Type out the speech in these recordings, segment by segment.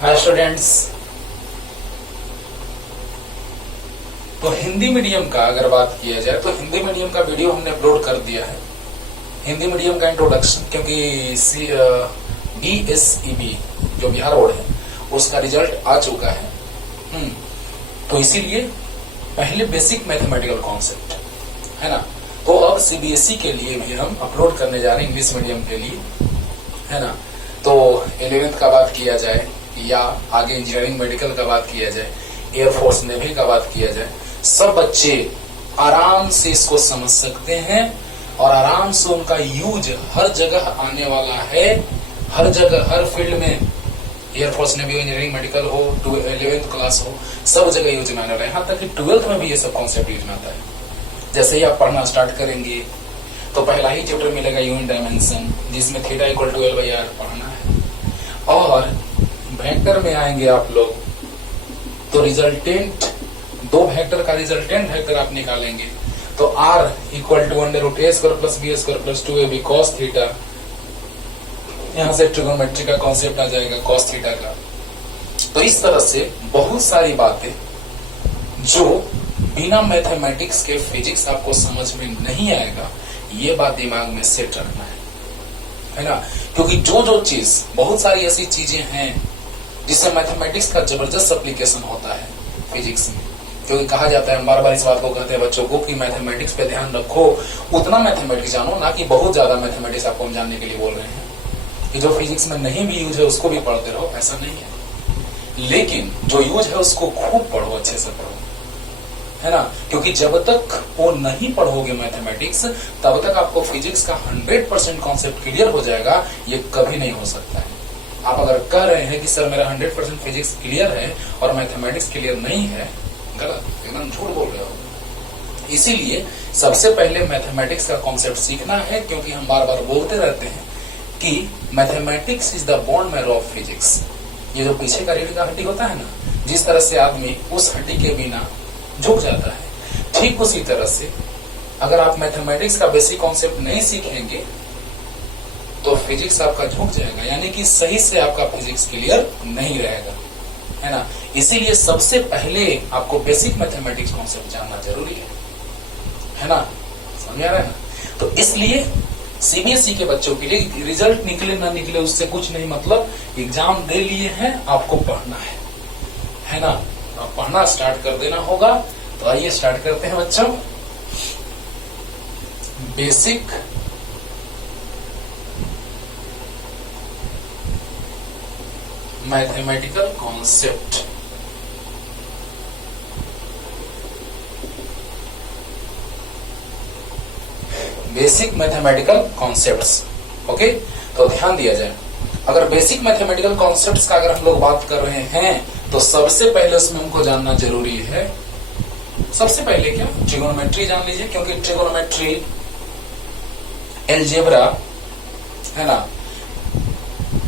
Hi students. तो Hindi medium का अगर बात किया जाए तो हिंदी मीडियम का वीडियो हमने अपलोड कर दिया है। हिंदी मीडियम का इंट्रोडक्शन, क्योंकि BSEB जो बिहार बोर्ड है उसका रिजल्ट आ चुका है। तो इसीलिए पहले बेसिक मैथमेटिकल कॉन्सेप्ट है ना, तो अब CBSE के लिए भी हम अपलोड करने जा रहे हैं, इंग्लिश मीडियम के लिए, है ना। तो 11th का बात किया जाए या आगे इंजीनियरिंग मेडिकल का बात किया जाए, एयरफोर्स नेवी का बात किया जाए, सब बच्चे आराम से इसको समझ सकते हैं और आराम से उनका यूज हर जगह आने वाला है। हर जगह, हर फील्ड में, एयरफोर्स नेवी हो, इंजीनियरिंग मेडिकल हो, 11th क्लास हो, सब जगह यूज में आने वाला है। यहाँ तक कि 12th में भी ये सब कॉन्सेप्ट यूज में आता है। जैसे ही आप पढ़ना स्टार्ट करेंगे तो पहला ही चैप्टर मिलेगा यूनिट डायमेंशन, जिसमें थीटा इक्वल टू L/R पढ़ना है। और वेक्टर में आएंगे आप लोग तो रिजल्टेंट, दो वेक्टर का रिजल्टेंट वेक्टर आप निकालेंगे तो R equal to √a² + b² + 2ab cos theta. यहां से ट्रिगोनोमेट्री का कॉन्सेप्ट आ जाएगा cos थीटा का। तो इस तरह से बहुत सारी बातें जो बिना मैथमेटिक्स के फिजिक्स आपको समझ में नहीं आएगा, ये बात दिमाग में सेट रखना है ना। क्योंकि जो चीज, बहुत सारी ऐसी चीजें हैं जिससे मैथमेटिक्स का जबरदस्त एप्लीकेशन होता है फिजिक्स में। क्योंकि कहा जाता है, हम बार बार इस बात को कहते हैं बच्चों को कि मैथमेटिक्स पे ध्यान रखो, उतना मैथमेटिक्स जानो, ना कि बहुत ज्यादा मैथमेटिक्स आपको हम जानने के लिए बोल रहे हैं कि जो फिजिक्स में नहीं भी यूज है उसको भी पढ़ते रहो, ऐसा नहीं है। लेकिन जो यूज है उसको खूब पढ़ो, अच्छे से पढ़ो, है ना। क्योंकि जब तक वो नहीं पढ़ोगे मैथमेटिक्स, तब तक आपको फिजिक्स का 100% कॉन्सेप्ट क्लियर हो जाएगा, ये कभी नहीं हो सकता है। आप अगर कह रहे हैं कि सर मेरा 100% फिजिक्स क्लियर है और मैथमेटिक्स क्लियर नहीं है, गलत, एकदम झूठ बोल रहे हो। इसीलिए सबसे पहले मैथमेटिक्स का कॉन्सेप्ट सीखना है, क्योंकि हम बार बार बोलते रहते हैं कि mathematics is the bone marrow of physics. ये जो पीछे का रीढ़ का हड्डी होता है ना, जिस तरह से आदमी उस हड्डी के बिना झुक जाता है, ठीक उसी तरह से अगर आप मैथमेटिक्स का बेसिक कॉन्सेप्ट नहीं सीखेंगे तो फिजिक्स आपका झुक जाएगा, यानी कि सही से आपका फिजिक्स क्लियर नहीं रहेगा, है ना। इसीलिए सबसे पहले आपको बेसिक मैथमेटिक्स कॉन्सेप्ट जानना जरूरी है ना, समझ आ रहा है ना। तो इसलिए CBSE के बच्चों के लिए रिजल्ट निकले ना निकले उससे कुछ नहीं मतलब, एग्जाम दे लिए हैं, आपको पढ़ना है ना। अब पढ़ना स्टार्ट कर देना होगा। तो आइए स्टार्ट करते हैं बच्चों। Basic mathematical concept. Basic mathematical concepts, okay. तो ध्यान दिया जाए, अगर बेसिक मैथमेटिकल कॉन्सेप्ट्स का अगर हम लोग बात कर रहे हैं तो सबसे पहले उसमें हमको जानना जरूरी है, सबसे पहले क्या, ट्रिगोनोमेट्री जान लीजिए। क्योंकि ट्रिगोनोमेट्री, अलजेब्रा, है ना,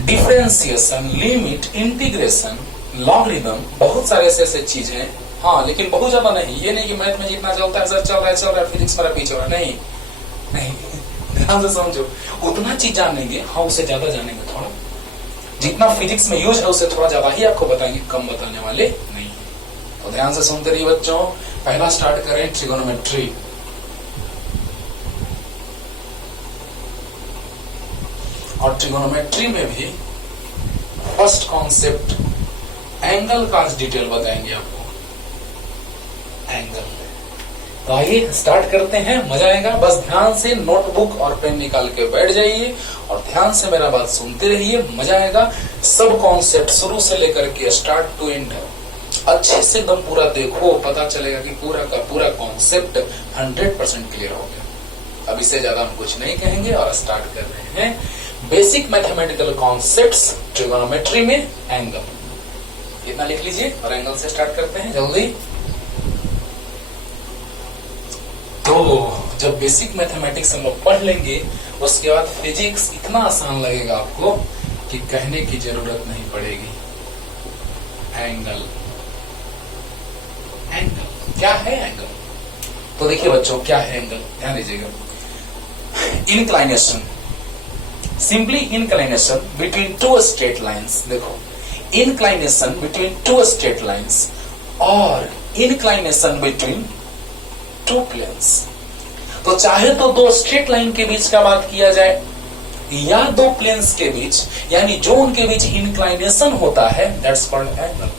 डिफरेंशिएशन, लिमिट, इंटीग्रेशन, लॉगरिथम, बहुत सारे ऐसे चीजें। हाँ, लेकिन बहुत ज्यादा नहीं। ये नहीं कि मैथ में जितना चलता है सर चल रहा है, फिजिक्स मेरा पीछे हो रहा है, नहीं, ध्यान से समझो। उतना चीज जानेंगे, हाँ, उससे ज्यादा जानेंगे थोड़ा। जितना फिजिक्स में यूज है उससे थोड़ा ज्यादा ही आपको बताएंगे, कम बताने वाले नहीं है। तो ध्यान से सुनते रहिए बच्चों। पहला स्टार्ट करें ट्रिगोनोमेट्री। और ट्रिगोनोमेट्री में भी फर्स्ट कॉन्सेप्ट एंगल का डिटेल बताएंगे आपको, एंगल। तो आइए स्टार्ट करते हैं, मजा आएगा। बस ध्यान से नोटबुक और पेन निकाल के बैठ जाइए और ध्यान से मेरा बात सुनते रहिए, मजा आएगा। सब कॉन्सेप्ट शुरू से लेकर के स्टार्ट टू एंड अच्छे से एकदम पूरा देखो, पता चलेगा कि पूरा का पूरा कॉन्सेप्ट 100% क्लियर हो गया। अब इससे ज्यादा हम कुछ नहीं कहेंगे और स्टार्ट कर रहे हैं। बेसिक मैथमेटिकल कॉन्सेप्ट्स ट्रिगोनोमेट्री में एंगल, इतना लिख लीजिए और एंगल से स्टार्ट करते हैं जल्दी। तो जब बेसिक मैथमेटिक्स हम लोग पढ़ लेंगे, उसके बाद फिजिक्स इतना आसान लगेगा आपको कि कहने की जरूरत नहीं पड़ेगी। एंगल, एंगल क्या है एंगल? तो देखिए बच्चों, क्या है एंगल, ध्यान दीजिएगा। Inclination, simply inclination between two straight lines. देखो, inclination between two straight lines or inclination between two planes। तो चाहे तो दो स्ट्रेट लाइन के बीच का बात किया जाए या दो प्लेन्स के बीच, यानी जो उनके बीच इंक्लाइनेशन होता है, दैट्स कॉल्ड एंगल।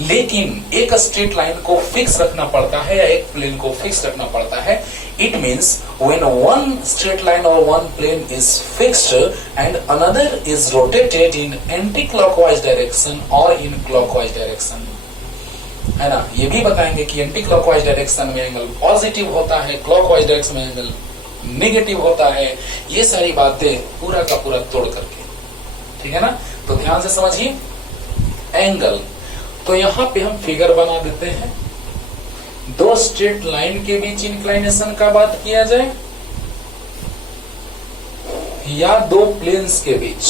लेकिन एक स्ट्रेट लाइन को फिक्स रखना पड़ता है या एक प्लेन को फिक्स रखना पड़ता है। It means when one straight line और one plane is fixed and another is rotated in anti clockwise direction और इन क्लॉकवाइज डायरेक्शन, है ना। ये भी बताएंगे कि एंटी क्लॉकवाइज डायरेक्शन में एंगल पॉजिटिव होता है, क्लॉकवाइज डायरेक्शन में एंगल नेगेटिव होता है। ये सारी बातें पूरा का पूरा तोड़ करके, ठीक है ना। तो ध्यान से समझिए एंगल। तो यहां पे हम फिगर बना देते हैं। दो स्ट्रेट लाइन के बीच इंक्लाइनेशन का बात किया जाए या दो प्लेन्स के बीच,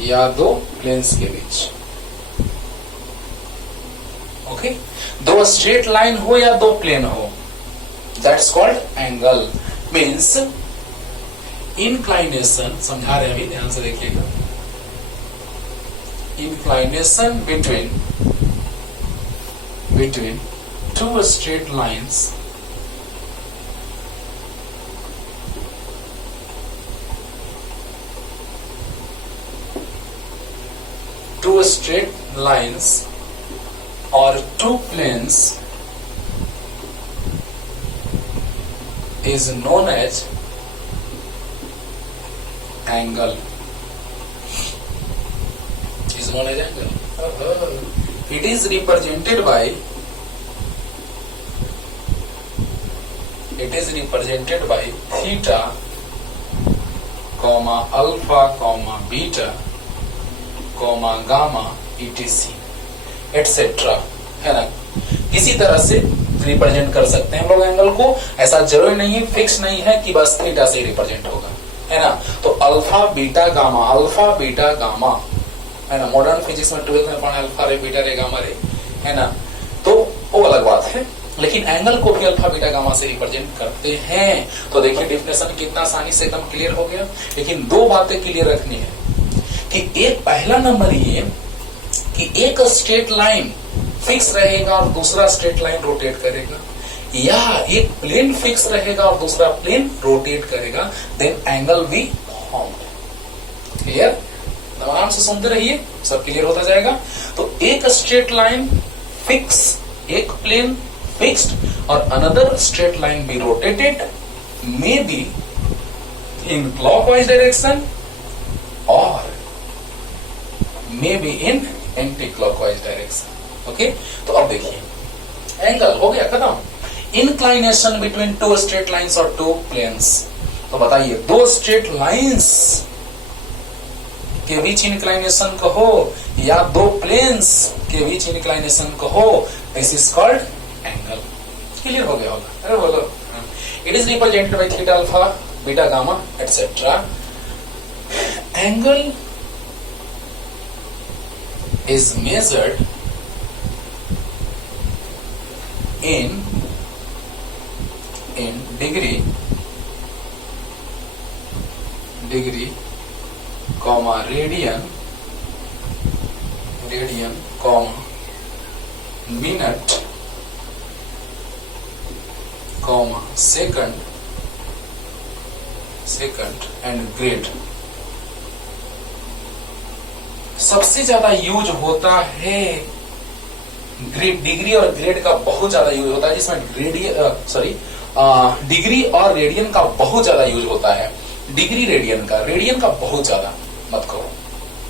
या दो प्लेन्स के बीच, ओके। दो स्ट्रेट लाइन हो या दो प्लेन हो, that's called angle. Means inclination, समझा रहे हैं अभी, ध्यान से देखिएगा। inclination between two straight lines or two planes is known as angle. Is known as angle. It is represented by theta, alpha, beta, gamma, etc. etc. है ना। किसी तरह से रिप्रेजेंट कर सकते हैं हम लोग एंगल को। ऐसा जरूरी नहीं, फिक्स नहीं है कि बस थीटा से रिप्रेजेंट होगा, है ना। तो अल्फा बीटा गामा, है ना। मॉडर्न फिजिक्स में 12th में पढ़ा अल्फा रे, बीटा रे, गामा रे, है ना। तो वो अलग बात है, लेकिन एंगल को भी अल्फा बीटा गामा से रिप्रेजेंट करते हैं। तो देखिए डेफिनेशन कितना आसानी से एकदम क्लियर हो गया। लेकिन दो बातें क्लियर रखनी है कि एक पहला नंबर ये कि एक स्ट्रेट लाइन फिक्स रहेगा और दूसरा स्ट्रेट लाइन रोटेट करेगा, या एक प्लेन फिक्स रहेगा और दूसरा प्लेन रोटेट करेगा, then angle B formed. Clear? आराम से सुनते रहिए, सब क्लियर होता जाएगा। तो एक स्ट्रेट लाइन फिक्स, एक प्लेन फिक्स्ड और another straight line be rotated, may be in clockwise direction और may be in anti clockwise direction. Okay, तो अब देखिए एंगल हो गया खत्म। Inclination between two straight lines और टू प्लेन्स। तो बताइए दो स्ट्रेट लाइंस के बीच इंक्लाइनेशन कहो या दो प्लेन्स के बीच इंक्लाइनेशन कहो, this is called angle. Clear हो गया होगा? अरे बोलो। It is represented by theta, alpha, beta, gamma etcetera. Angle is measured in degree, comma radian, comma minute, comma second and grade। सबसे ज्यादा यूज होता है ग्रेड, डिग्री और ग्रेड का बहुत ज्यादा यूज होता है, जिसमें डिग्री और रेडियन का बहुत ज्यादा यूज होता है। डिग्री रेडियन का बहुत ज्यादा मत करो,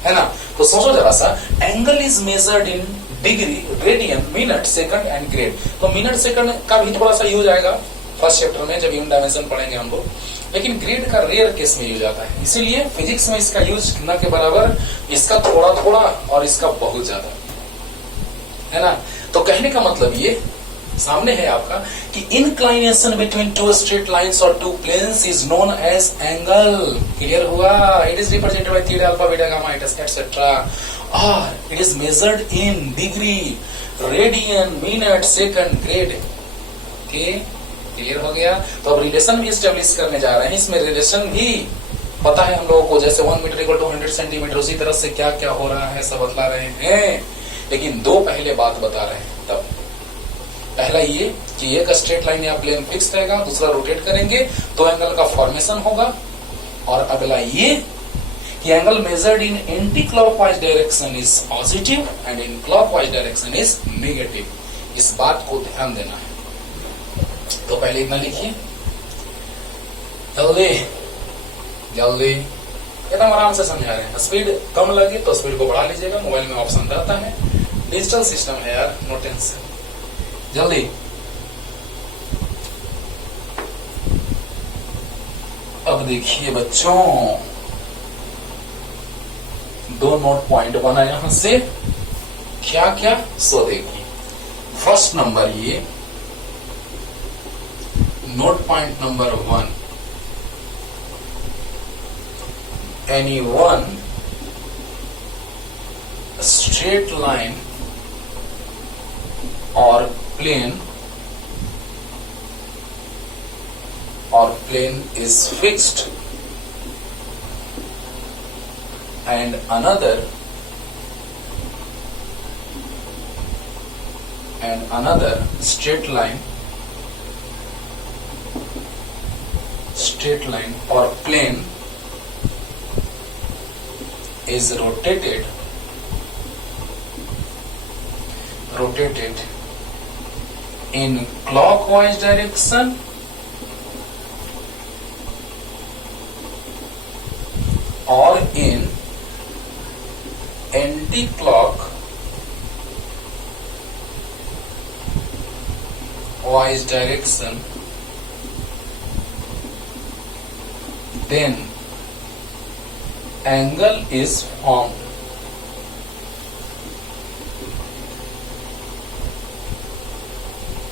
है ना। तो सोचो जरा सा, angle is measured in degree, radian, minute, second and grade. तो मिनट सेकंड का भी थोड़ा सा यूज आएगा फर्स्ट चैप्टर में जब यूनिट डायमेंशन पढ़ेंगे हम लोग, लेकिन ग्रेड का रेयर केस में यूज आता है। इसीलिए फिजिक्स में इसका यूज न के बराबर, इसका थोड़ा थोड़ा और इसका बहुत ज्यादा, है ना। तो कहने का मतलब ये सामने है आपका कि inclination between two straight lines और two planes is known as angle. Clear हुआ? It is represented by theta, alpha, beta, gamma etcetera और it is measured in degree, radian, minute, second, grade. Okay, clear हो गया? तो अब relation भी establish करने जा रहे हैं। इसमें रिलेशन भी पता है हम लोगों को, जैसे 1 मीटर इक्वल टू 100 सेंटीमीटर, उसी तरह से क्या क्या हो रहा है सब बतला रहे हैं, लेकिन दो पहले बात बता रहे हैं। तब पहला ये कि एक स्ट्रेट लाइन या प्लेन फिक्स रहेगा, दूसरा रोटेट करेंगे तो एंगल का फॉर्मेशन होगा, और अगला ये कि angle measured in anti clockwise direction is positive and in clockwise direction is negative. इस बात को ध्यान देना है। तो पहले इतना लिखिए, जल्दी जल्दी, एकदम आराम से समझा रहे हैं। स्पीड कम लगे तो स्पीड को बढ़ा लीजिएगा, मोबाइल में ऑप्शन रहता है, डिजिटल सिस्टम है यार, नो टेंशन। जल्दी अब देखिए बच्चों, दो नोट पॉइंट बना यहां से, क्या क्या सो देखिए। फर्स्ट नंबर ये note point number 1, any one straight line or plane is fixed and another straight line or plane is rotated in clockwise direction or in anti-clockwise direction, then angle is formed.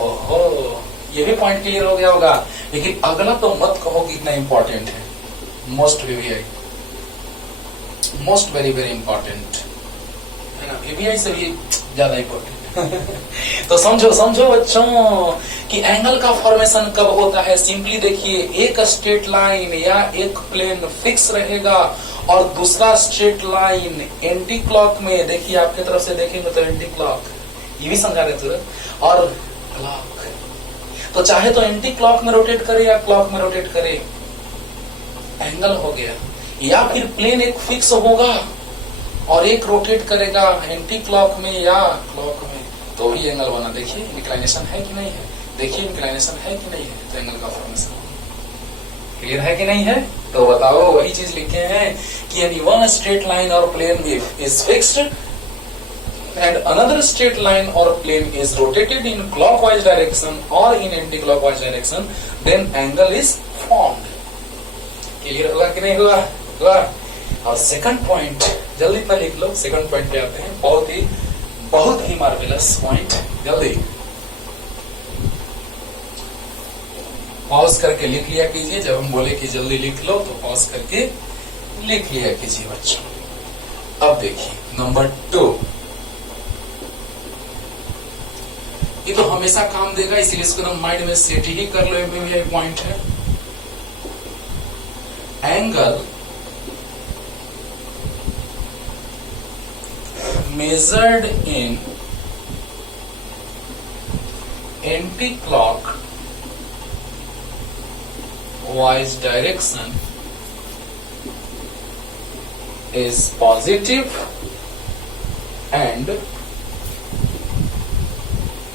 ओहो, ये भी point clear हो गया होगा, लेकिन अगला तो मत कहो कि इतना इंपॉर्टेंट है। मोस्ट वेरी वेरी इंपॉर्टेंट है ना, वीवीआई से भी ज्यादा इंपॉर्टेंट। तो समझो बच्चों कि एंगल का फॉर्मेशन कब होता है। सिंपली देखिए, एक स्ट्रेट लाइन या एक प्लेन फिक्स रहेगा और दूसरा स्ट्रेट लाइन एंटी क्लॉक में, देखिए आपकी तरफ से देखेंगे तो एंटी क्लॉक, ये भी समझा रहे तुरंत, और क्लॉक, तो चाहे तो एंटी क्लॉक में रोटेट करे या क्लॉक में रोटेट करे, एंगल हो गया। या फिर प्लेन एक फिक्स होगा और एक रोटेट करेगा एंटी क्लॉक में या क्लॉक में, तो ही एंगल बना। देखिए इंक्लाइनेशन है कि नहीं है, देखिए इंक्लाइनेशन है कि नहीं है, तो एंगल का फॉर्मेशन क्लियर है कि नहीं है। तो बताओ, वही चीज लिखे हैं कि एनी वन स्ट्रेट लाइन और plane is fixed and another straight line or plane is rotated in clockwise direction or in anti-clockwise direction, then angle is formed. Clear हुआ कि नहीं हुआ? हुआ। और सेकंड पॉइंट जल्दी इतना लिख लो, सेकंड पॉइंट पे आते हैं, बहुत ही मार्वेलस पॉइंट। जल्दी पॉज करके लिख लिया कीजिए, जब हम बोले कि जल्दी लिख लो तो पॉज करके लिख लिया कीजिए बच्चों। अब देखिए नंबर 2, ये तो हमेशा काम देगा, इसीलिए इसको एकदम माइंड में सेट ही कर लो। ये पॉइंट है, angle measured in anti clock wise direction is positive and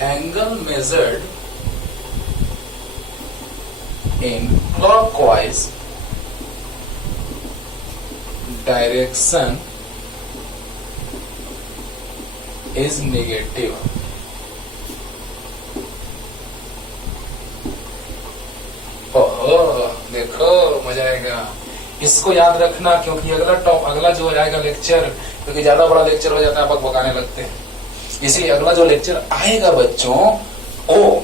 angle measured in clockwise direction is negative. ओहो, देखो मजा आएगा, इसको याद रखना, क्योंकि अगला जो आएगा लेक्चर, क्योंकि ज्यादा बड़ा लेक्चर हो जाता है, बक बकाने लगते हैं, इसलिए अगला जो लेक्चर आएगा बच्चों, ओ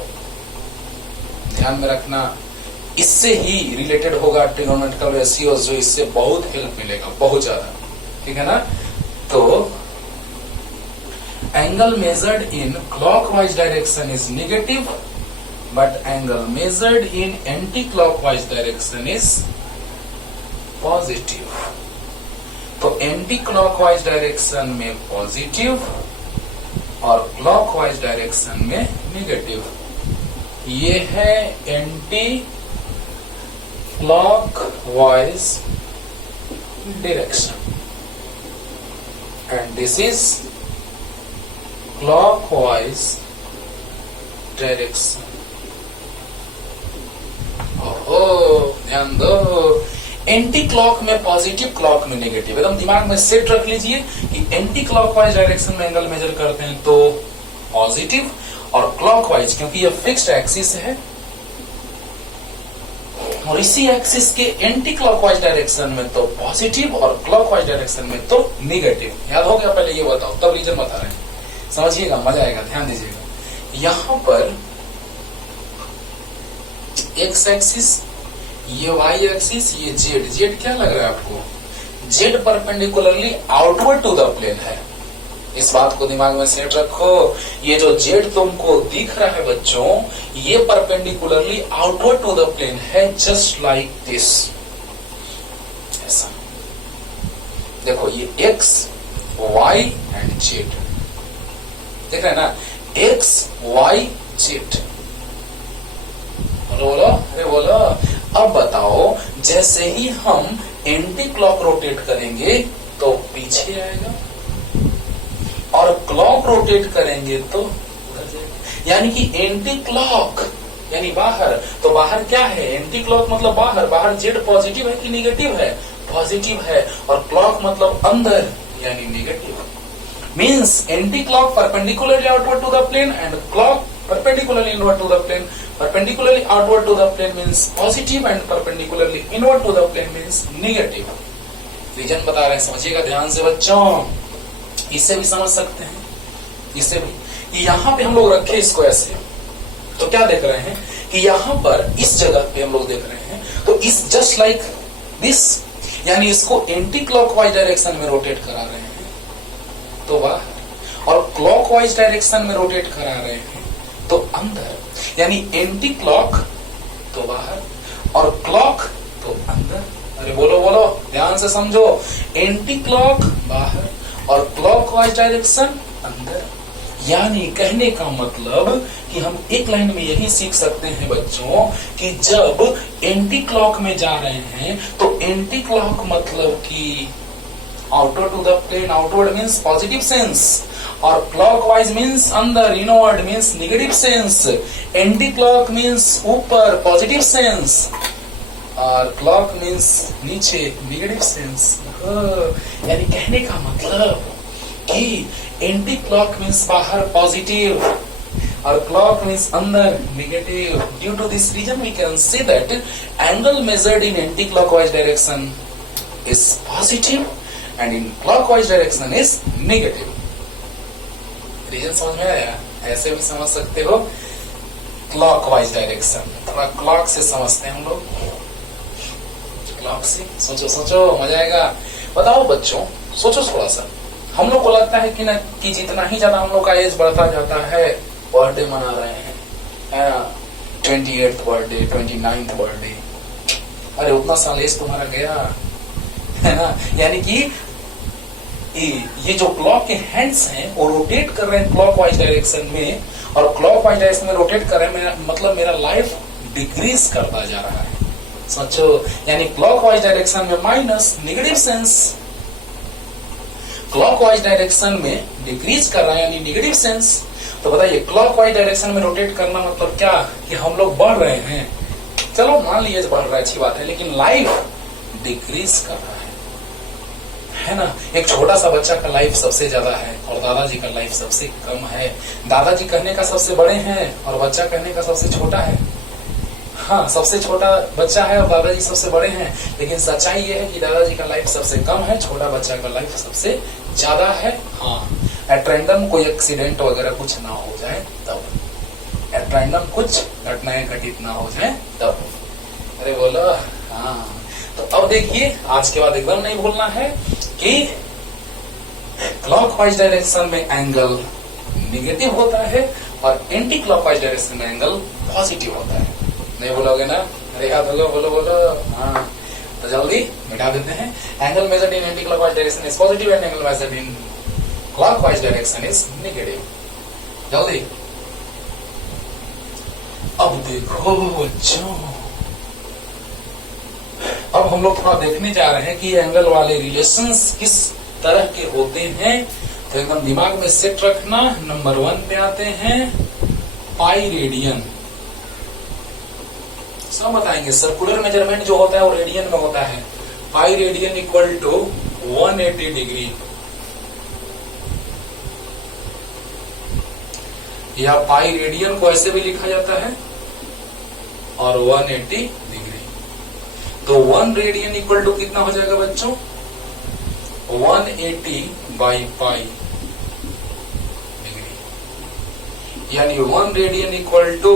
ध्यान में रखना, इससे ही रिलेटेड होगा ट्रिगोनोमेट्रिकल रेशियोज, जो इससे बहुत हेल्प मिलेगा, बहुत ज्यादा, ठीक है ना। तो angle measured in clockwise direction is negative, but angle measured in anti clockwise direction is positive. तो एंटी क्लॉकवाइज डायरेक्शन में पॉजिटिव और क्लॉकवाइज डायरेक्शन में नेगेटिव। ये है anti clockwise direction and this is clockwise direction. ओहो, ध्यान दो, anti clock में पॉजिटिव, क्लॉक में नेगेटिव। एकदम दिमाग में सेट रख लीजिए कि एंटी क्लॉकवाइज डायरेक्शन में एंगल मेजर करते हैं तो पॉजिटिव, और क्लॉकवाइज क्योंकि ये फिक्स्ड एक्सिस है और इसी एक्सिस के एंटी क्लॉकवाइज डायरेक्शन में तो पॉजिटिव और क्लॉकवाइज डायरेक्शन में तो नेगेटिव। याद हो गया? पहले ये बताओ तब रीजन बता रहे हैं, समझिएगा, मजा आएगा, ध्यान दीजिएगा। यहां पर एक्स एक्सिस, ये वाई एक्सिस, ये जेड। जेड क्या लग रहा है आपको? Z perpendicularly outward to the plane है। इस बात को दिमाग में सेट रखो। ये जो जेड तुमको दिख रहा है बच्चों, ये perpendicularly outward to the plane है, जस्ट लाइक दिस। ऐसा देखो, ये एक्स, वाई एंड जेड देख रहे हैं ना? X, y, z. बोलो बोलो, अरे बोलो। अब बताओ, जैसे ही हम एंटी क्लॉक रोटेट करेंगे तो पीछे आएगा और क्लॉक रोटेट करेंगे तो उधर जाएगा। यानी कि एंटी क्लॉक यानी बाहर, तो बाहर क्या है? एंटी क्लॉक मतलब बाहर। बाहर जेड पॉजिटिव है कि नेगेटिव है? पॉजिटिव है। और क्लॉक मतलब अंदर यानी नेगेटिव। Means anti clock perpendicularly outward to the plane and clock perpendicularly inward to the plane. Perpendicularly outward to the plane means positive and perpendicularly inward to the plane means negative. Reason बता रहे हैं, समझिएगा ध्यान से बच्चों। इसे भी समझ सकते हैं, इसे भी। यहाँ पे हम लोग रखे इसको ऐसे, तो क्या देख रहे हैं कि यहाँ पर इस जगह पे हम लोग देख रहे हैं, तो इस जस्ट लाइक दिस, यानी इसको एंटी क्लॉकवाइज डायरेक्शन में रोटेट करा रहे हैं तो बाहर, और क्लॉकवाइज डायरेक्शन में रोटेट करा रहे हैं तो अंदर। यानी एंटी क्लॉक तो बाहर और क्लॉक तो अंदर। अरे बोलो बोलो, ध्यान से समझो। एंटी क्लॉक बाहर और क्लॉकवाइज डायरेक्शन अंदर। यानी कहने का मतलब कि हम एक लाइन में यही सीख सकते हैं बच्चों कि जब एंटी क्लॉक में जा रहे हैं तो एंटी क्लॉक मतलब कि outward to the plane, outward means positive sense, और क्लॉकवाइज मीन्स अंदर, inward means negative sense. Anti clock means ऊपर, पॉजिटिव सेंस, और क्लॉक मीन्स नीचे, नेगेटिव सेंस। यानी कहने का मतलब कि एंटी क्लॉक मीन्स बाहर पॉजिटिव और क्लॉक मीन्स अंदर negative. Due to this reason we can say that angle measured in anti clockwise direction is positive and in clockwise direction is negative. Reason समझ में आया? ऐसे भी समझ सकते हो। क्लॉकवाइज डायरेक्शन थोड़ा क्लॉक से समझते हैं हम लोग, क्लॉक से। सोचो सोचो, मजा आएगा। बताओ बच्चों, सोचो थोड़ा सा। हम लोग को लगता है कि ना कि जितना ही ज्यादा हम लोग का एज बढ़ता जाता है, बर्थडे मना रहे हैं, है ना? 28th बर्थडे, 29th बर्थडे, अरे उतना साल एज तुम्हारा गया, है ना? यानी कि ये जो क्लॉक के हैंड्स हैं वो रोटेट कर रहे हैं क्लॉकवाइज डायरेक्शन में, और क्लॉकवाइज डायरेक्शन में रोटेट कर रहे हैं, मतलब मेरा लाइफ डिक्रीज करता जा रहा है। सोचो, यानी क्लॉकवाइज डायरेक्शन में minus, negative sense, clockwise direction में डिक्रीज कर रहा है यानी नेगेटिव सेंस। तो बताइए, क्लॉकवाइज डायरेक्शन में रोटेट करना मतलब क्या? कि हम लोग बढ़ रहे हैं। चलो मान लीजिए बढ़ रहा है, अच्छी बात है, लेकिन लाइफ डिक्रीज कर रहा है ना? एक छोटा सा बच्चा का लाइफ सबसे ज्यादा है और दादाजी का लाइफ सबसे कम है। दादाजी कहने का सबसे बड़े हैं और बच्चा कहने का सबसे छोटा है। हाँ, सबसे छोटा बच्चा है और दादाजी सबसे बड़े हैं, लेकिन सच्चाई ये है कि दादाजी का लाइफ सबसे कम है, छोटा बच्चा का लाइफ सबसे ज्यादा है। हाँ, एट रैंडम कोई एक्सीडेंट वगैरह कुछ ना हो जाए तब, एट रैंडम कुछ घटनाएं घटित ना हो जाए तब। अरे बोलो हाँ। तो अब देखिए, आज के बाद एकदम नहीं भूलना है कि क्लॉकवाइज डायरेक्शन में एंगल नेगेटिव होता है और एंटी क्लॉकवाइज डायरेक्शन में एंगल पॉजिटिव होता है। नहीं बोलोगे ना? अरे याद होगा, बोलो बोलो। हाँ, तो जल्दी मिटा देते हैं। Angle measured in anti clockwise direction is positive and angle measured in clockwise direction is negative. जल्दी अब देखो बच्चों, अब हम लोग थोड़ा देखने जा रहे हैं कि एंगल वाले रिलेशंस किस तरह के होते हैं। तो एकदम दिमाग में सेट रखना। नंबर 1 पे आते हैं पाई रेडियन। सब बताएंगे। सर्कुलर मेजरमेंट जो होता है वो रेडियन में होता है। Pi radian equal to 180 degree, या पाई रेडियन को ऐसे भी लिखा जाता है और 180 डिग्री। तो 1 रेडियन इक्वल टू कितना हो जाएगा बच्चों? 180 बाई पाई डिग्री, यानी 1 radian equal to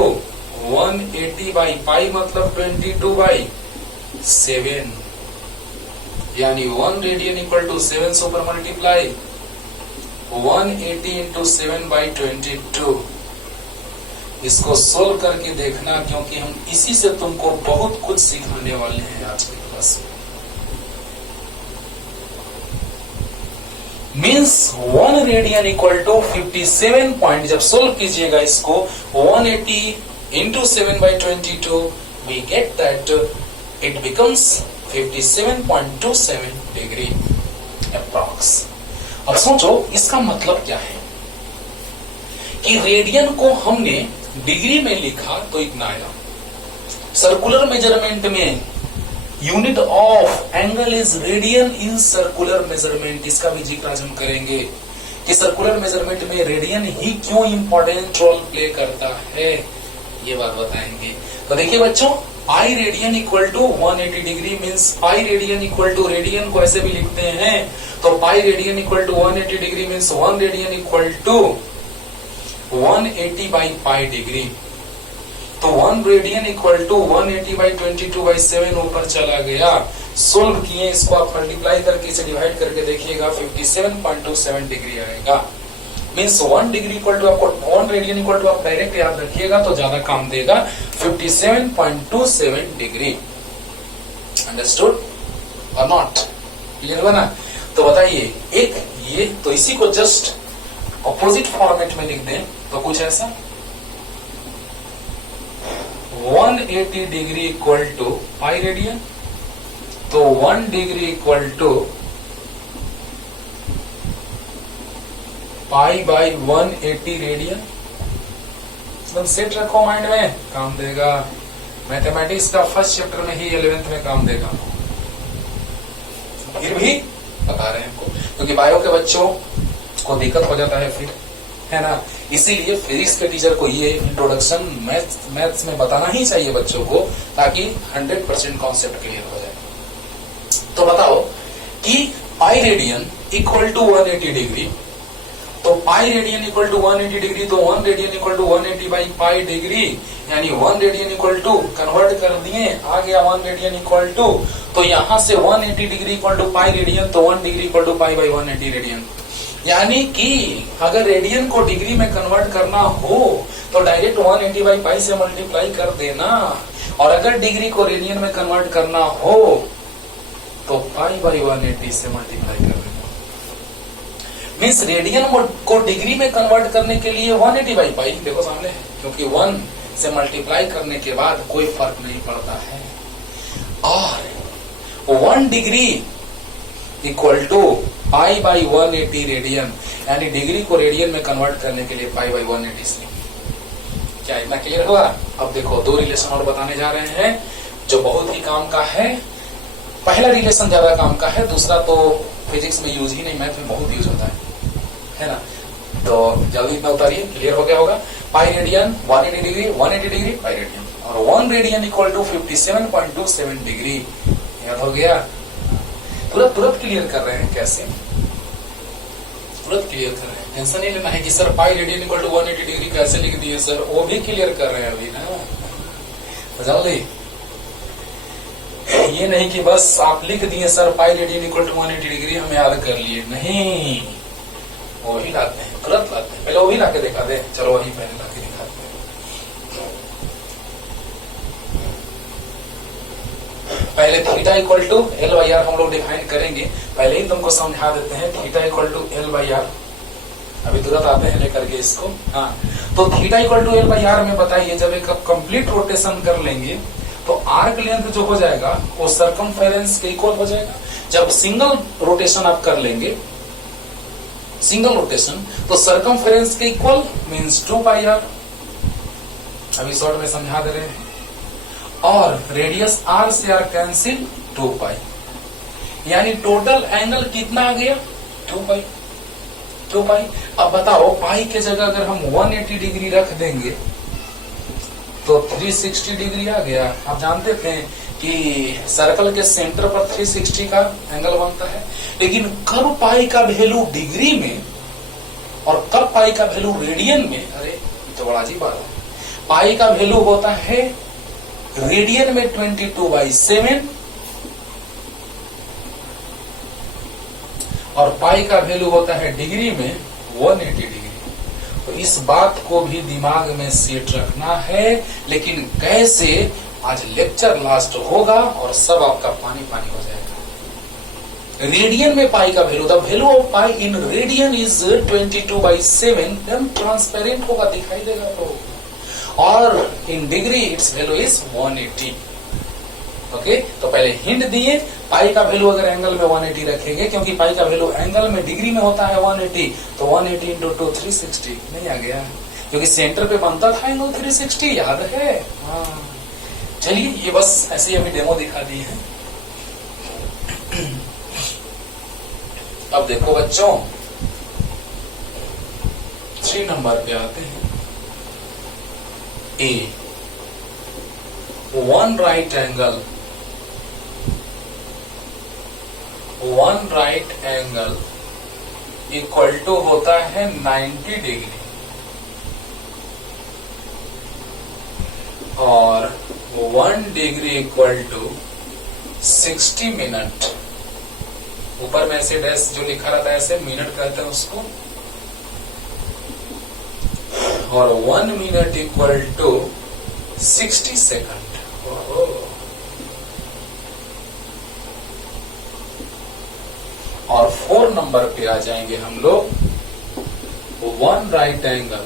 180 by pi मतलब 22 बाई 7, यानी 1 रेडियन इक्वल टू 7 से ऊपर मल्टीप्लाई 180 इंटू 7 बाई 22। इसको सोल्व करके देखना, क्योंकि हम इसी से तुमको बहुत कुछ सिखाने वाले हैं आज की क्लास में। Means 1 radian equal to 57 point, जब सोल्व कीजिएगा इसको 180 into 7 by 22, we get that it becomes 57.27 degree approx. अब सोचो इसका मतलब क्या है कि रेडियन को हमने डिग्री में लिखा तो इतना आया। सर्कुलर मेजरमेंट में unit of angle is radian in circular measurement. इसका भी जिक्र आज हम करेंगे कि सर्कुलर मेजरमेंट में रेडियन ही क्यों इंपॉर्टेंट रोल प्ले करता है, ये बात बताएंगे। तो देखिए बच्चों, pi radian equal to 180 degree means pi radian equal to, radian को ऐसे भी लिखते हैं तो pi radian equal to 180 degree means 1 radian equal to 180 by pi degree. तो 1 radian equal to 180 by 22 by 7 ऊपर चला गया। सोल्व किए, इसको आप मल्टीप्लाई करके इसे डिवाइड करके देखिएगा 57.27 डिग्री आएगा। मीन्स 1 डिग्री इक्वल टू आपको 1 रेडियन इक्वल टू आप डायरेक्ट याद रखिएगा तो ज्यादा काम देगा, 57.27 डिग्री। अंडरस्टूड और नॉट? क्लियर बना? तो बताइए, एक ये तो इसी को जस्ट ऑपोजिट फॉर्मेट में लिख दें तो कुछ ऐसा 180 degree equal to pi radian, तो 1 degree equal to pi by 180 radian. एकदम सेट रखो माइंड में, काम देगा। मैथमेटिक्स का फर्स्ट चैप्टर में ही 11th में काम देगा। फिर भी बता रहे हैं हमको, क्योंकि बायो के बच्चों को दिक्कत हो जाता है फिर, है ना। इसीलिए फिजिक्स के टीचर को ये इंट्रोडक्शन मैथ्स में बताना ही चाहिए बच्चों को, ताकि 100% कॉन्सेप्ट क्लियर हो जाए। तो बताओ कि pi radian equal to 180 degree, तो pi radian equal to 180 degree, तो 1 radian equal to 180 by pi degree, यानी 1 रेडियन इक्वल टू कन्वर्ट कर दिए, आ गया 1 रेडियन इक्वल टू, तो यहां से 180 degree equal to pi radian, तो 1 degree equal to pi by 180 radian. यानी कि अगर रेडियन को डिग्री में कन्वर्ट करना हो तो डायरेक्ट 180 बाई पाई से मल्टीप्लाई कर देना, और अगर डिग्री को रेडियन में कन्वर्ट करना हो तो पाई बाई 180 से मल्टीप्लाई कर देना। मीन्स रेडियन को डिग्री में कन्वर्ट करने के लिए 180 बाई पाई देखो सामने है, क्योंकि 1 से मल्टीप्लाई करने के बाद कोई फर्क नहीं पड़ता है। और 1 degree equal to pi by 180 radian, यानी डिग्री को रेडियन में कन्वर्ट करने के लिए पाई बाई 180 से। क्या इतना क्लियर हुआ? अब देखो 2 रिलेशन और बताने जा रहे हैं जो बहुत ही काम का है। पहला रिलेशन ज्यादा काम का है, दूसरा तो फिजिक्स में यूज ही नहीं, मैथ में बहुत यूज होता है ना। तो जल्दी इतना उतारिए, क्लियर हो गया होगा। Pi radian 180 degree, 180 degree pi radian, और 1 रेडियन इक्वल टू 57.27 डिग्री। याद हो गया? तुरंत क्लियर कर रहे हैं। कैसे तुरंत क्लियर कर रहे हैं? टेंशन नहीं लेना है कि sir pi radian equal to 180 degree कैसे लिख दिए सर, वो भी क्लियर कर रहे हैं अभी ना। जल्दी, ये नहीं कि बस आप लिख दिए sir pi radian equal to 180 degree हम याद कर लिए, नहीं, वो भी लाते हैं, तुरंत लाते हैं। पहले वो भी लाके दिखा दे, चलो वही पहले लाके दिखाते हैं। पहले theta equal to L by R हम लोग डिफाइन करेंगे, पहले ही तुमको समझा देते हैं। Theta equal to L by R, अभी तुरंत आते हैं लेकर के इसको। हाँ, तो theta equal to L by R में बताइए, जब एक कंप्लीट रोटेशन कर लेंगे तो आर्क लेंथ जो हो जाएगा वो सरकमफेरेंस के इक्वल हो जाएगा। जब सिंगल रोटेशन आप कर लेंगे, सिंगल रोटेशन, तो सरकमफेरेंस के इक्वल मींस 2 पाई आर, अभी शॉर्ट में समझा दे रहे हैं। और रेडियस आर से आर कैंसिल 2 पाई, यानी टोटल एंगल कितना आ गया 2 पाई। 2 पाई। अब बताओ पाई के जगह अगर हम 180 डिग्री रख देंगे तो 360 डिग्री आ गया। आप जानते थे कि सर्कल के सेंटर पर 360 का एंगल बनता है, लेकिन कब पाई का वैल्यू डिग्री में और कब पाई का वैल्यू रेडियन में, अरे तो बड़ा अजीब बात है। पाई का वैल्यू होता है रेडियन में 22/7 और पाई का वैल्यू होता है डिग्री में 180 डिग्री। तो इस बात को भी दिमाग में सेट रखना है, लेकिन कैसे, आज लेक्चर लास्ट होगा और सब आपका पानी पानी हो जाएगा। रेडियन में पाई का value, the value of pi in radian is 22/7, एकदम ट्रांसपेरेंट होगा, दिखाई देगा तो। और in degree it's value is 180। Okay, तो पहले हिंट दिए, पाई का वैल्यू अगर एंगल में 180 रखेंगे, क्योंकि पाई का वैल्यू एंगल में डिग्री में होता है 180, तो 180 इंटू 2 360 नहीं आ गया, क्योंकि सेंटर पे बनता था एंगल 360, याद है। हाँ, चलिए ये बस ऐसे ही अभी डेमो दिखा दी है। अब देखो बच्चों, 3 नंबर पे आते हैं। A, one right angle equal to होता है 90 डिग्री और 1 डिग्री इक्वल टू 60 मिनट। ऊपर में ऐसे डैश जो लिखा रहता है ऐसे मिनट कहते हैं उसको, और 1 मिनट इक्वल टू 60 सेकंड। और 4 नंबर पे आ जाएंगे हम लोग। वन राइट एंगल,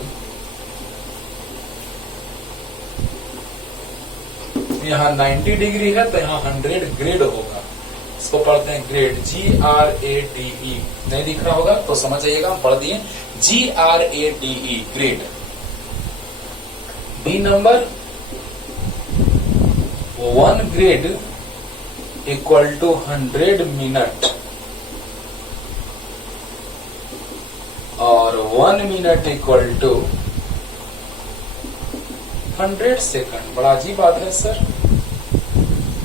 यहाँ 90 डिग्री है तो यहाँ 100 ग्रेड होगा, इसको पढ़ते हैं ग्रेड, GRADE। नहीं दिख रहा होगा तो समझ जाइएगा, हम पढ़ दिए GRADE, grade. B number, 1 grade equal to 100 minute और 1 मिनट इक्वल टू 100 सेकंड। बड़ा अजीब बात है सर,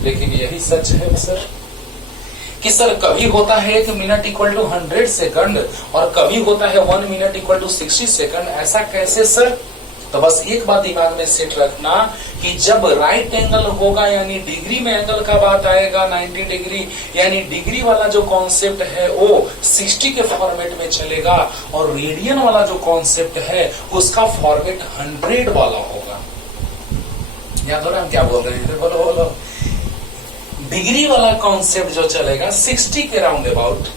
लेकिन यही सच है सर, कि सर कभी होता है 1 मिनट इक्वल टू 100 सेकंड और कभी होता है 1 मिनट इक्वल टू 60 सेकंड। ऐसा कैसे सर? तो बस एक बात दिमाग में सेट रखना कि जब राइट एंगल होगा, यानी डिग्री में एंगल का बात आएगा 90 डिग्री, यानी डिग्री वाला जो कॉन्सेप्ट है वो 60 के फॉर्मेट में चलेगा, और रेडियन वाला जो कॉन्सेप्ट है उसका फॉर्मेट 100 वाला होगा। याद हो रहा हम क्या बोल रहे हैं? बोलो बोलो। डिग्री वाला कॉन्सेप्ट जो चलेगा 60 के राउंड अबाउट